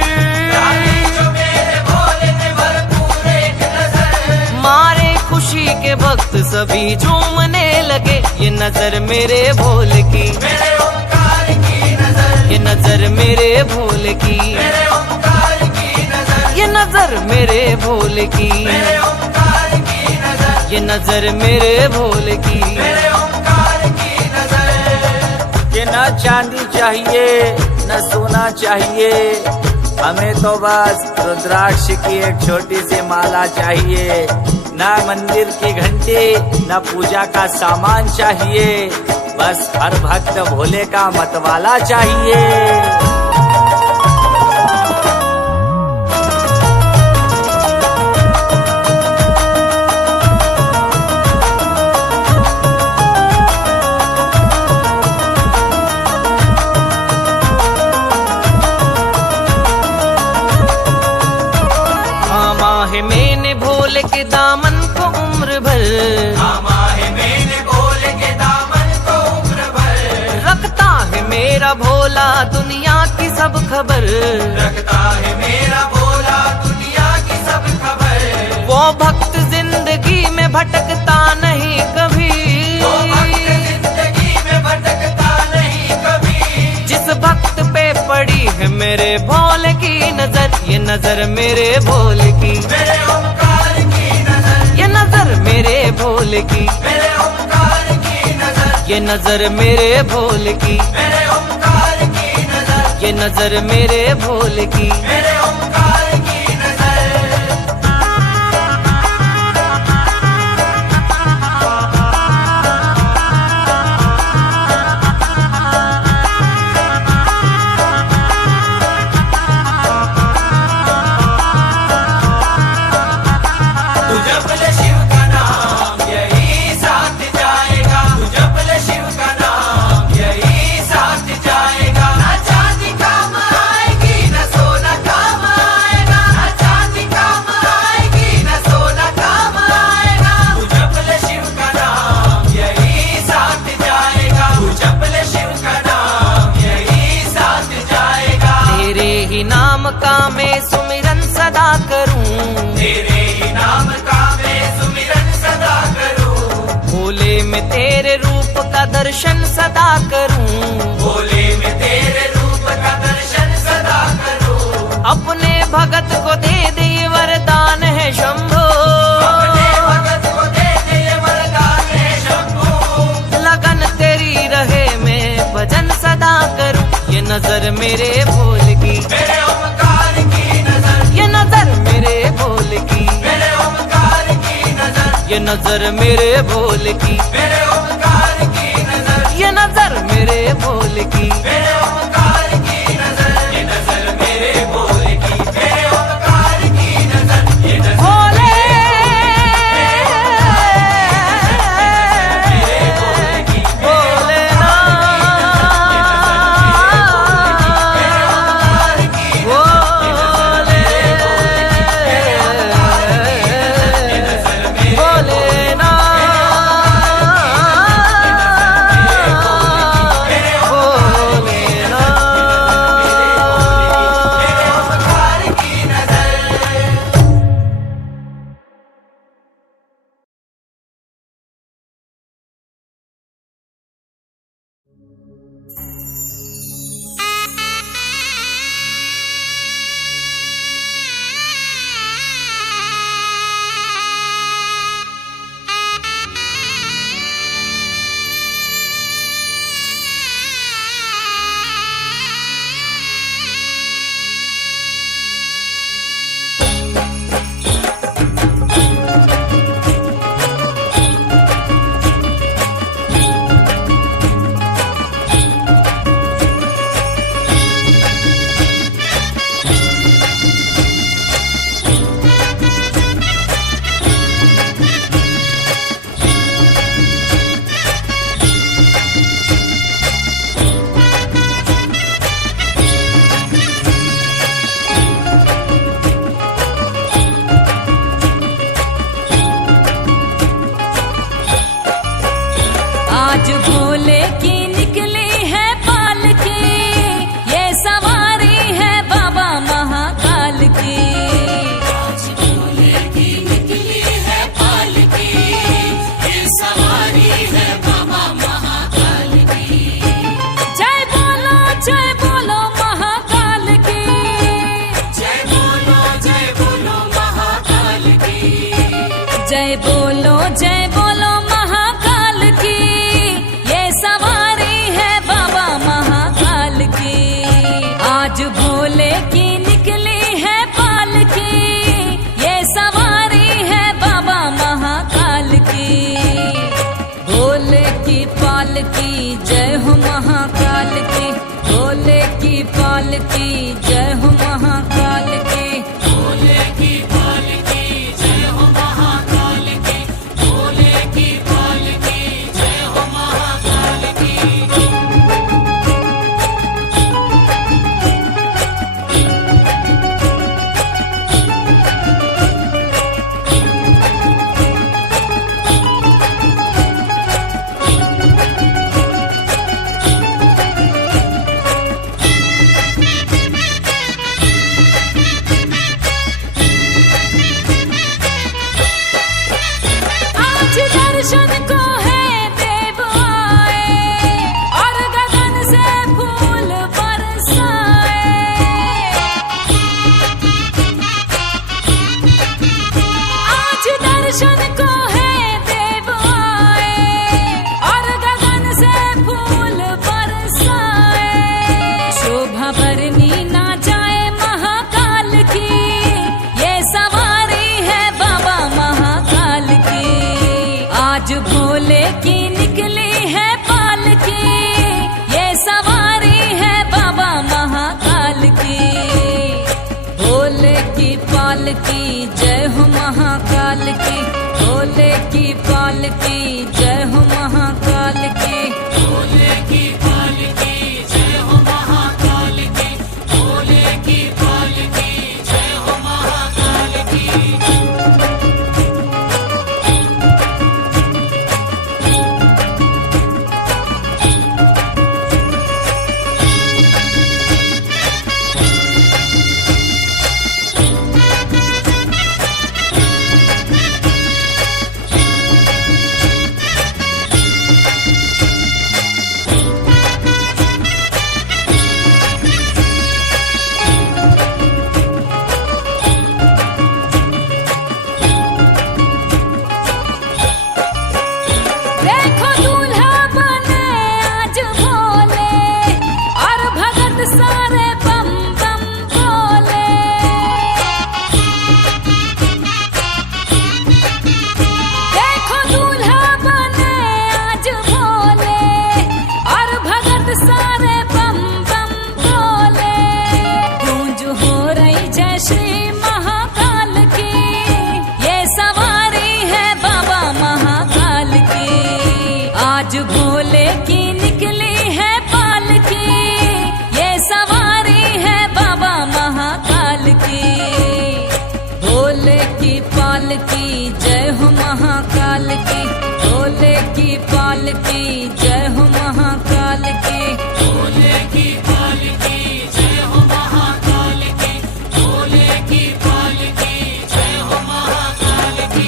डाली जो मेरे भोले ने भरपूर एक नजर, मारे खुशी के वक्त सभी झूमने लगे। ये नजर मेरे भोले की, मेरे ओंकार की नजर, ये नजर मेरे भोले की, मेरे ओंकार की नजर, ये नजर मेरे भोले की, मेरे ओंकार की नजर, ये नजर मेरे भोले की। मेरे ओंकार की नजर। कि न चांदी चाहिए न सोना चाहिए, हमें तो बस रुद्राक्ष की एक छोटी सी माला चाहिए। न मंदिर की घंटी न पूजा का सामान चाहिए, बस हर भक्त भोले का मतवाला चाहिए। है मैंने भोले के दामन को उम्र भर, थामा है मैंने भोले के दामन को उम्र भर, रखता है मेरा भोला दुनिया की सब खबर, रखता है मेरा भोला दुनिया की सब खबर, वो भक्त जिंदगी में भटकता नहीं कभी, वो भक्त जिंदगी में भटकता नहीं कभी, जिस भक्त पे पड़ी है मेरे भोले की नजर, ये नजर मेरे भोले की, मेरे ओंकार की नजर, ये नजर मेरे भोले की, मेरे ओंकार की नजर, ये नजर मेरे भोले की, मेरे ओंकार की नजर, ये नजर मेरे भोले की। मेरे ओंकार की नजर। तू जप ले शिव का नाम यही साथ जाएगा, तू जप ले शिव का नाम यही साथ जाएगा, ना चांदी काम आएगी ना सोना काम आएगा, ना चांदी काम आएगी ना सोना काम आएगा, तू जप ले शिव का नाम यही साथ जाएगा, तू जप ले शिव का नाम यही साथ जाएगा, तेरे ही नाम का मैं सुमिरन सदा करूं, तेरे ही नाम का मैं सुमिरन सदा करूं, भोले में तेरे रूप का दर्शन सदा करूं, भोले में तेरे रूप का दर्शन सदा करूं, अपने भगत को दे दे ये वरदान है शंभो, अपने भगत को दे दे ये वरदान है शंभू, लगन तेरी रहे मैं भजन सदा करूं। ये नजर मेरे भोले की, मेरे ओंकार की नजर, ये नजर मेरे भोले की, मेरे ओंकार की नजर, ये नजर मेरे भोले की, मेरे ओंकार की नजर, ये नजर मेरे भोले की, मेरे ओंकार की नजर, ये नजर मेरे भोले की, मेरे ओंकार की नजर, ये नजर भोले भोलेनाथ, भोलेनाथ, की पालकी जय हो महाकाल की। भोले की पालकी जय हो महाकाल की, भोले की पालकी जय हो महाकाल की। आज दर्शन को है देव आए और गगन से फूल बरसाए। आज दर्शन को है देव आए और गगन से फूल बरसाए। शोभा बरनी ना जाए महाकाल की, ये सवारी है बाबा महाकाल की। आज भोले की निकली है पालकी, ये सवारी है बाबा महाकाल की। भोले की पालकी जय हो महाकाल की, भोले की पालकी जय हो महाकाल की। भोले की पालकी जय हो महाकाल की, भोले की पालकी जय हो महाकाल की। देखो दूल्हा बने आज भोले और भगत सारे बम बम बोले। देखो दूल्हा बने आज भोले और भगत सारे बम बम बोले। गूंज हो रही जय श्री महाकाल की, ये सवारी है बाबा महाकाल की। आज भोले की निकली है पालकी, ये सवारी है बाबा महाकाल की। भोले की पालकी जय हो महाकाल की, भोले की पालकी जय हो महाकाल की। भोले की पालकी जय हो महाकाल की, भोले की पालकी जय हो महाकाल की।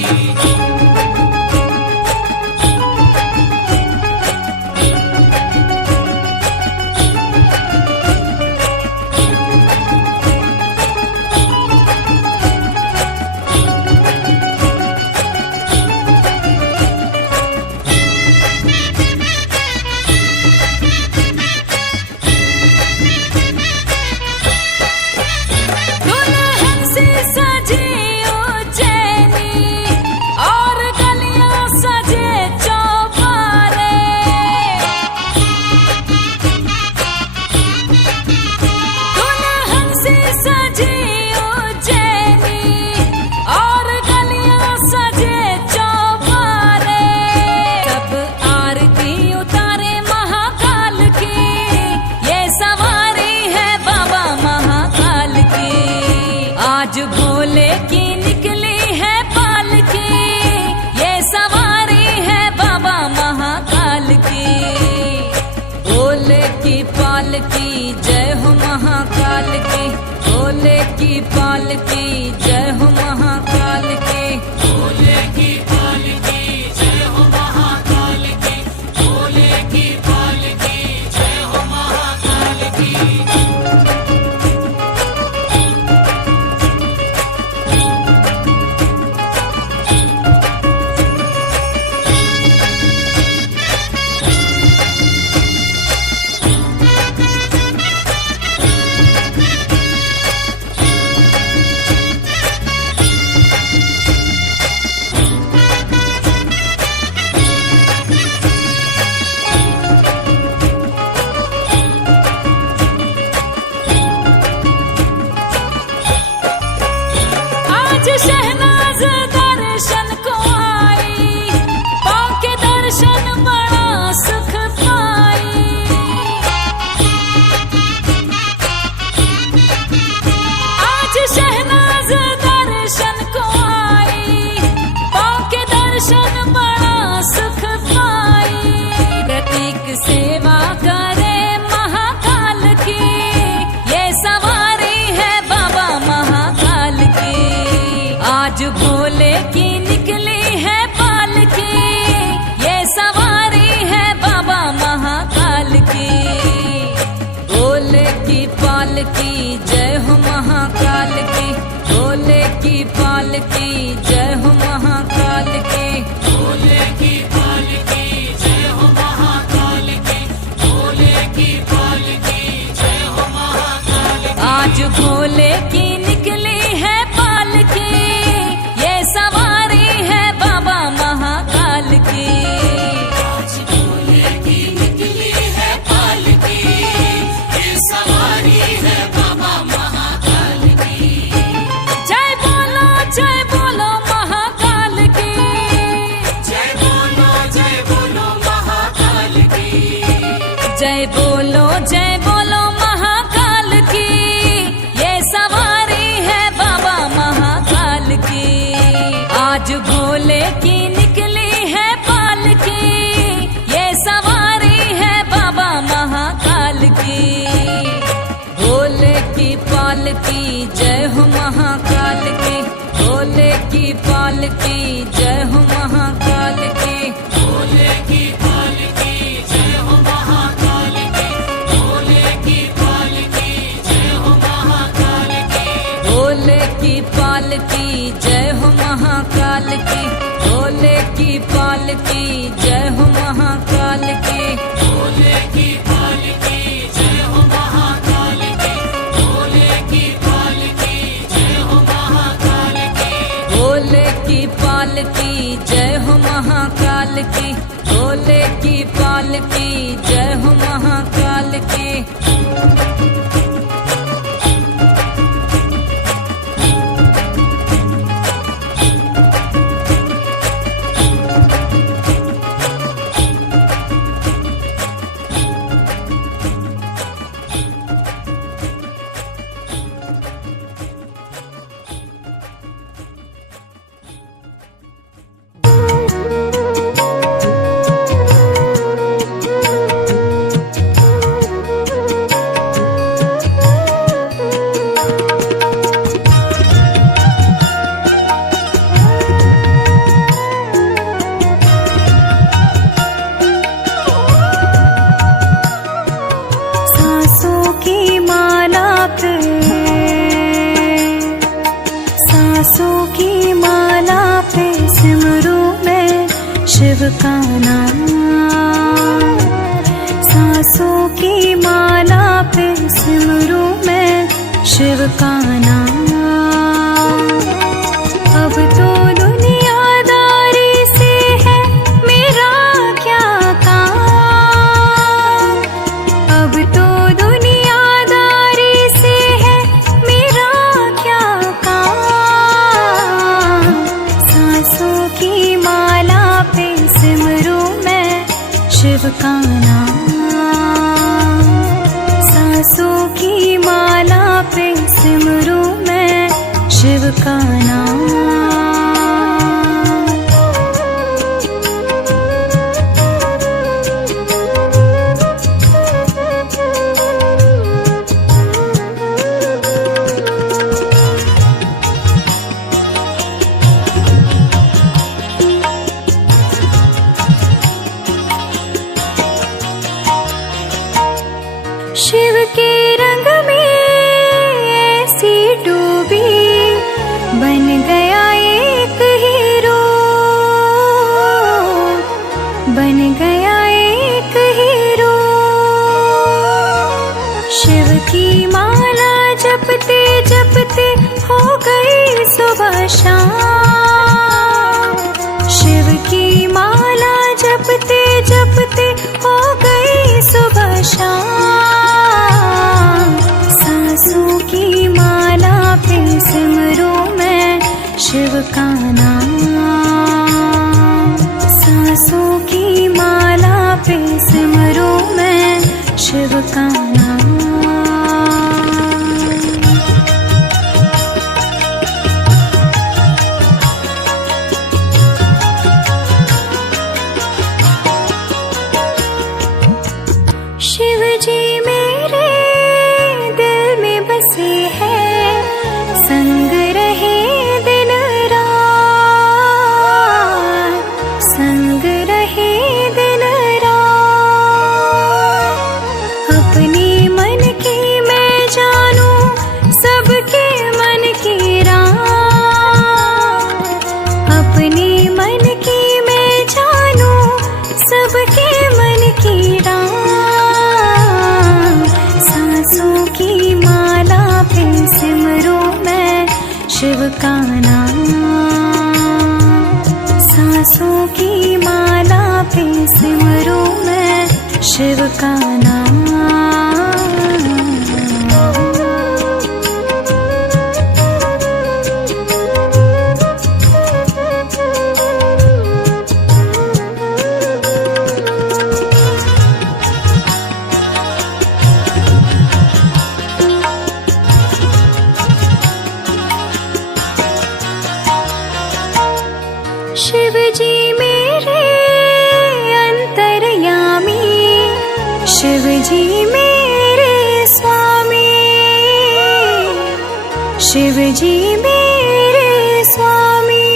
दुल्हन सी सजी उज्जैनी और गलियां सजे चौबारे। दुल्हन सी सजी उज्जैनी और गलियां सजे चौबारे। सब आरती उतारे महाकाल की, ये सवारी है बाबा महाकाल की। आज भोले की निकली है पालकी, ये सवारी है बाबा महाकाल की। भोले की पालकी जय हो महाकाल की, भोले की पालकी जय हो महाकाल की। भोले की पालकी जय हो महाकाल की, भोले की पालकी जय हो महाकाल की। की पाल की जय हो महाकाल की, भोले की पाल की जय हो महाकाल की, भोले की पाल की जय हो महाकाल की, भोले की पाल की जय हो महाकाल की। आज भोले की निकली है पालकी, ये सवारी है बाबा महाकाल की। आज भोले की निकली है पालकी, ये सवारी है बाबा महाकाल की। जय बोलो महाकाल की, जय बोलो महाकाल की, जय बोलो महाकाल की, ये सवारी है बाबा महाकाल की। आज भोले की निकली है पालकी, ये सवारी है बाबा महाकाल की। भोले की पालकी जय हो महाकाल की, भोले की पालकी जय हो महाकाल की, भोले की पाल की जय हो महाकाल की, भोले की पाल की जय हो महाकाल की, भोले की पालकी जय हो महाकाल की, भोले की पालकी जय हो महाकाल की, भोले की पाल की जय हो महाकाल की, भोले की पाल की जय हो महाकाल की, भोले की पालकी जय हो महाकाल की, भोले की पालकी जय हो महाकाल की। सांसों की माला पे, सांसों की माला पे सिमरू मैं शिव का नाम। सांसों की माला पे सिमरू मैं शिव का नाम। अब तो दुनियादारी से है मेरा क्या काम, अब तो दुनियादारी से है मेरा क्या काम। सांसों की माला पे सिमरू मैं शिव का नाम। सांसों की माला पे सिमरू मैं शिव का नाम। शिव के रंग में ऐसी डूबी, बन गया एक हीरो, बन गया एक हीरो। शिव की माला जपते जपते हो गई सुबह शाम। शिव की माला जपते जपते हो गई सुबह शाम। सांसों की माला पे सिमरू मैं शिव का नाम। सांसों की माला पे सिमरू मैं शिव का नाम। शिव जी मेरे दिल में बसे हैं, संग रहे दिन रात, संग रहे दिन रात। अपने शिव का नाम। सांसों की माला पे सिमरूं मैं शिव का नाम। शिव जी मेरे अंतर्यामी, शिव जी मेरे स्वामी, शिव जी मेरे स्वामी।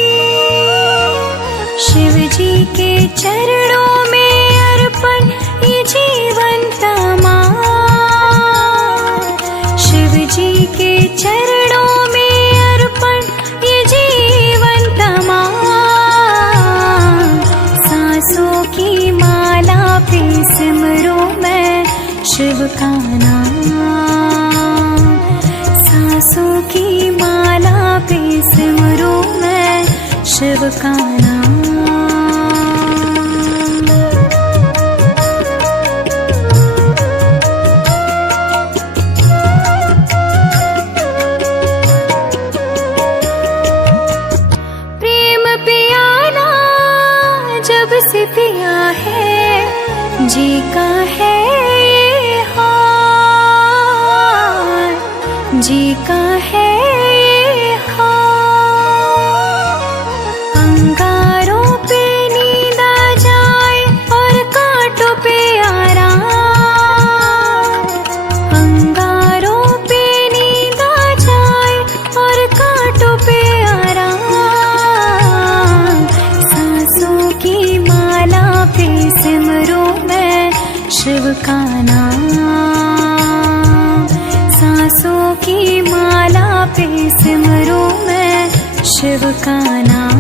शिव जी के चरणों में अर्पण ये जीवन तमाम। शिव जी के चरणों में अर्पण ये जीवन तमाम। सांसों की माला पे सिमरूं मैं शिव का नाम। सांसों की माला पे सिमरूं मैं शिव का नाम। प्रेम पियाला जब से पिया है जी का है ये हाल, जी का है ये हाल। अंगारों पे नींद आ जाए और कांटों पे आराम। अंगारों पे नींद आ जाए और कांटों पे आराम। सांसों की माला पे सिमरूं मैं शिव का नाम। सांसों की माला पे सिमरूं मैं शिव का नाम।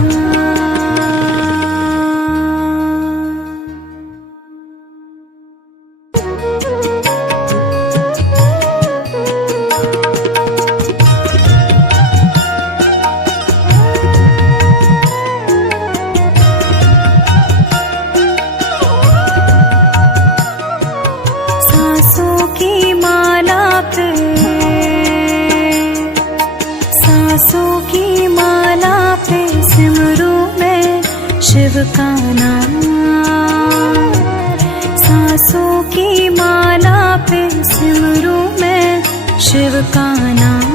सांसों की माला पे, सांसों की माला पे सिमरूं मैं शिव का नाम। सांसों की माला पे सिमरूं मैं शिव का नाम।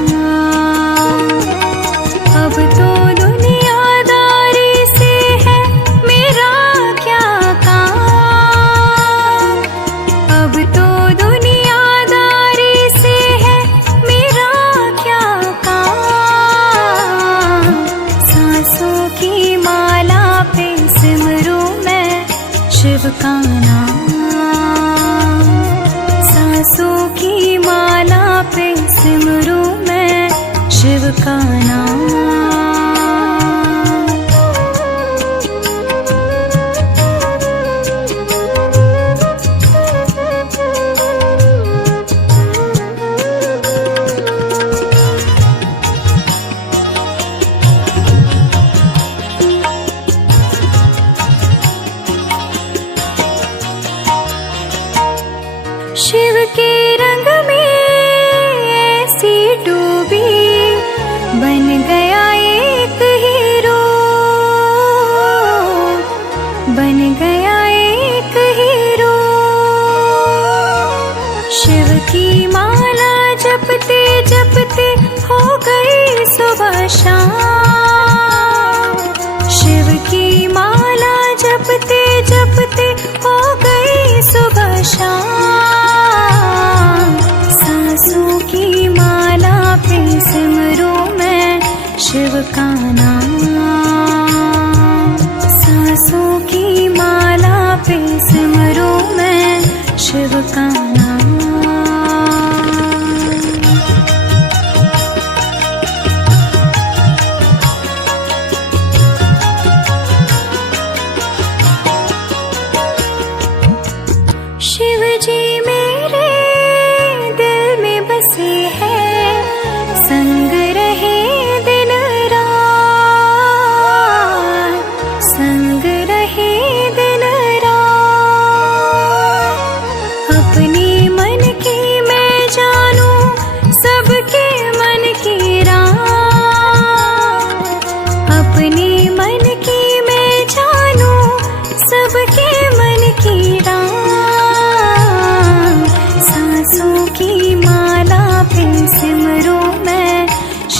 अब तो दुनियादारी से है मेरा क्या काम। अब तो दुनियादारी से है मेरा क्या काम। सांसों की माला पे सिमरूं मैं शिव का नाम। सांसों की माला पे सिमरूं मैं शिव का नाम। शिव के रंग में ऐसी डूबी बन गया एक हीरो। बन गया एक हीरो। शिव की माला जपते जपते हो गई सुबह शाम। शिव की माला जपते जपते हो गई सुबह शाम। सांसों की माला पे सिमरूं मैं शिव का नाम। सांसों की माला पे सिमरूं मैं शिव का नाम। शिव जी मेरे दिल में बसे हैं, संग रहे दिन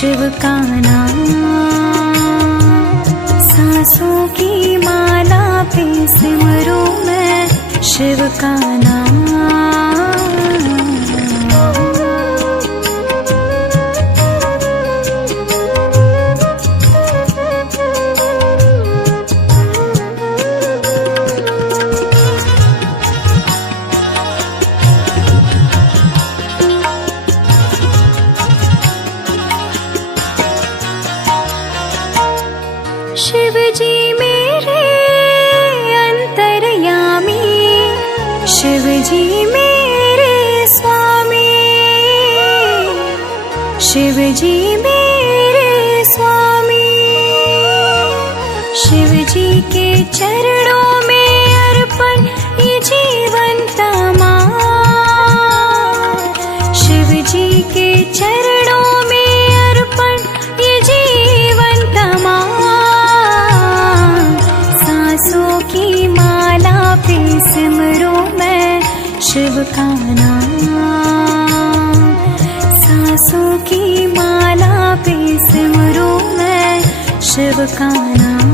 शिव का नाम। सांसों की माला पे सिमरूं मैं शिव का नाम। शिव जी मेरे अंतर्यामी, शिव जी मेरे स्वामी, शिव जी मेरे स्वामी। शिव जी के चरणों में अर्पण ये जीवन तमाम। शिव जी के चरणों में अर्पण ये जीवन तमाम। सांसों की माला पे सिमरूं मैं शिव का नाम। सांसों की माला पे सिमरूं मैं शिव का नाम।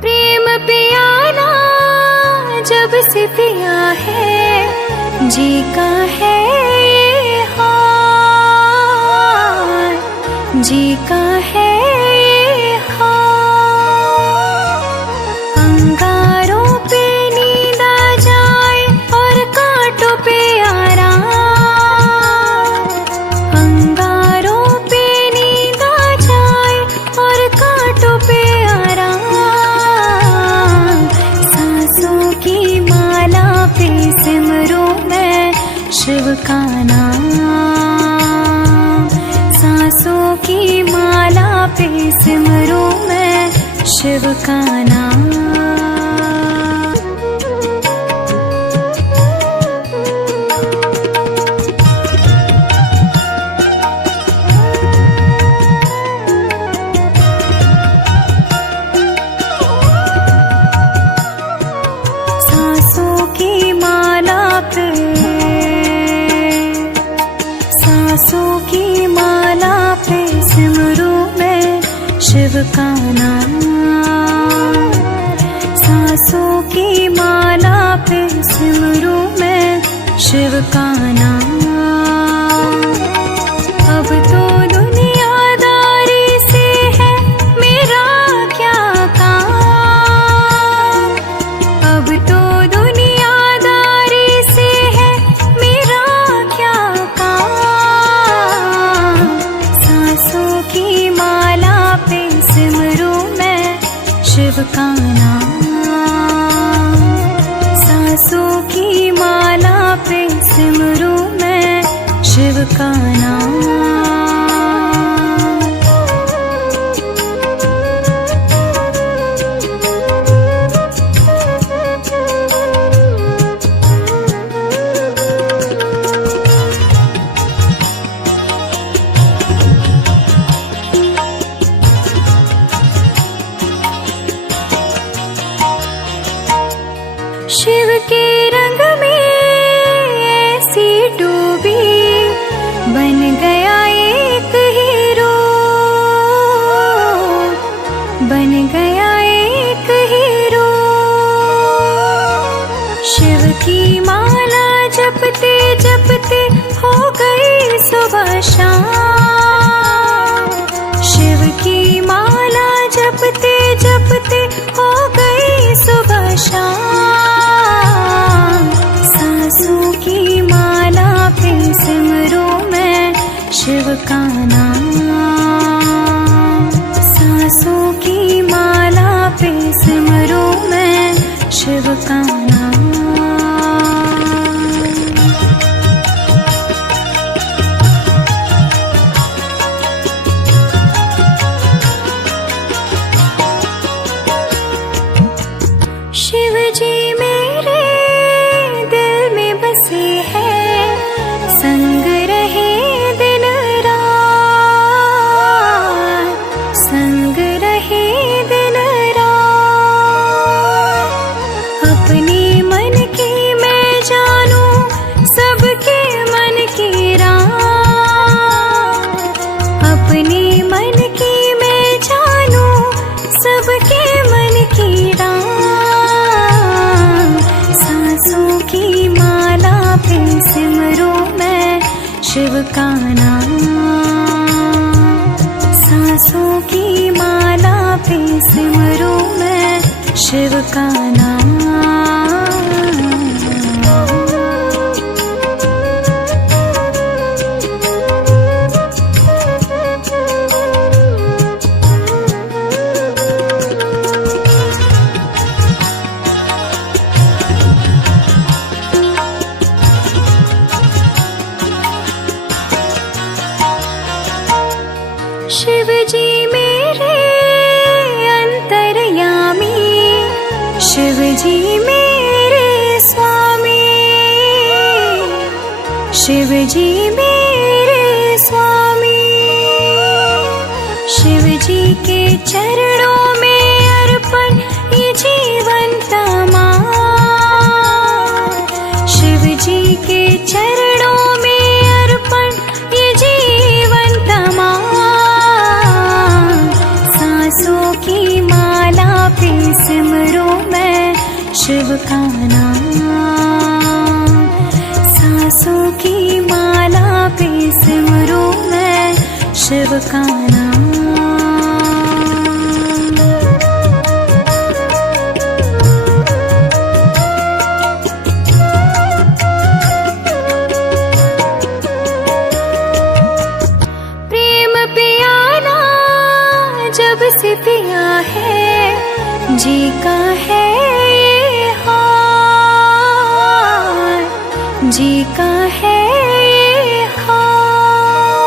प्रेम पियाला जब से पिया है जी का है ये हाल, जी का है ये हाल। अंगारों पे नींद आ जाए और कांटों पे आराम। अंगारों पे नींद आ जाए और कांटों पे आराम। सांसों की माला पे सिमरूं मैं शिव का नाम। सांसों की माला पे सिमरूं मैं शिव का नाम। सांसों की माला पे, सांसों की माला पे सिमरूं मैं शिव का नाम। सांसों की माला पे सिमरूं मैं शिव का नाम। अब तो दुनियादारी से है मेरा क्या काम। अब तो दुनियादारी से है मेरा क्या काम। सांसों की माला पे सिमरूं मैं शिव का नाम। सांसों की माला पे सिमरूं मैं शिव का नाम। शिव के रंग में ऐसी डूबी बन गया एक हीरो, बन गया एक हीरो। शिव की माला जपते जपते हो गई सुबह शाम। शिव की माला जपते जपते हो गई सुबह शाम। सांसों की माला पे सिमरूं मैं शिव का नाम। सांसों की माला पे सिमरूं मैं शिव का नाम। शिव जी मेरे दिल में बसे हैं, संग रहे दिन रात, संग रहे सांसों की माला पे सिमरूं मैं शिव का नाम। शिव जी मेरे अंतर्यामी, शिव जी मेरे स्वामी, शिव जी मेरे स्वामी। शिव जी के चरणों में अर्पण ये जीवन तमाम, शिव जी के चरणों में अर्पण ये जीवन तमाम। सांसों की माला पे सिमरूं मैं शिव का नाम, सांसों की माला पे सिमरूं मैं शिव का नाम। प्रेम पियाना जब से पिया है, जी का है ये हाल, जी का है ये हाल।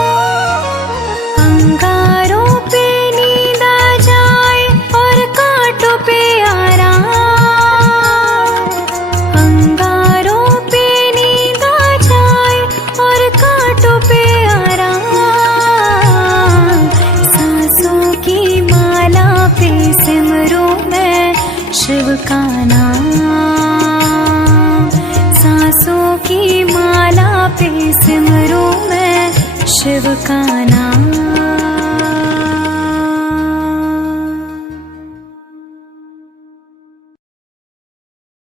अंगारों पे नींद आ जाए और कांटों पे आराम, अंगारों पे नींद आ जाए और कांटों पे आराम। सांसों की माला पे सिमरूं मैं शिव का नाम, सांसों की माला पे सिमरूं मैं शिव का नाम।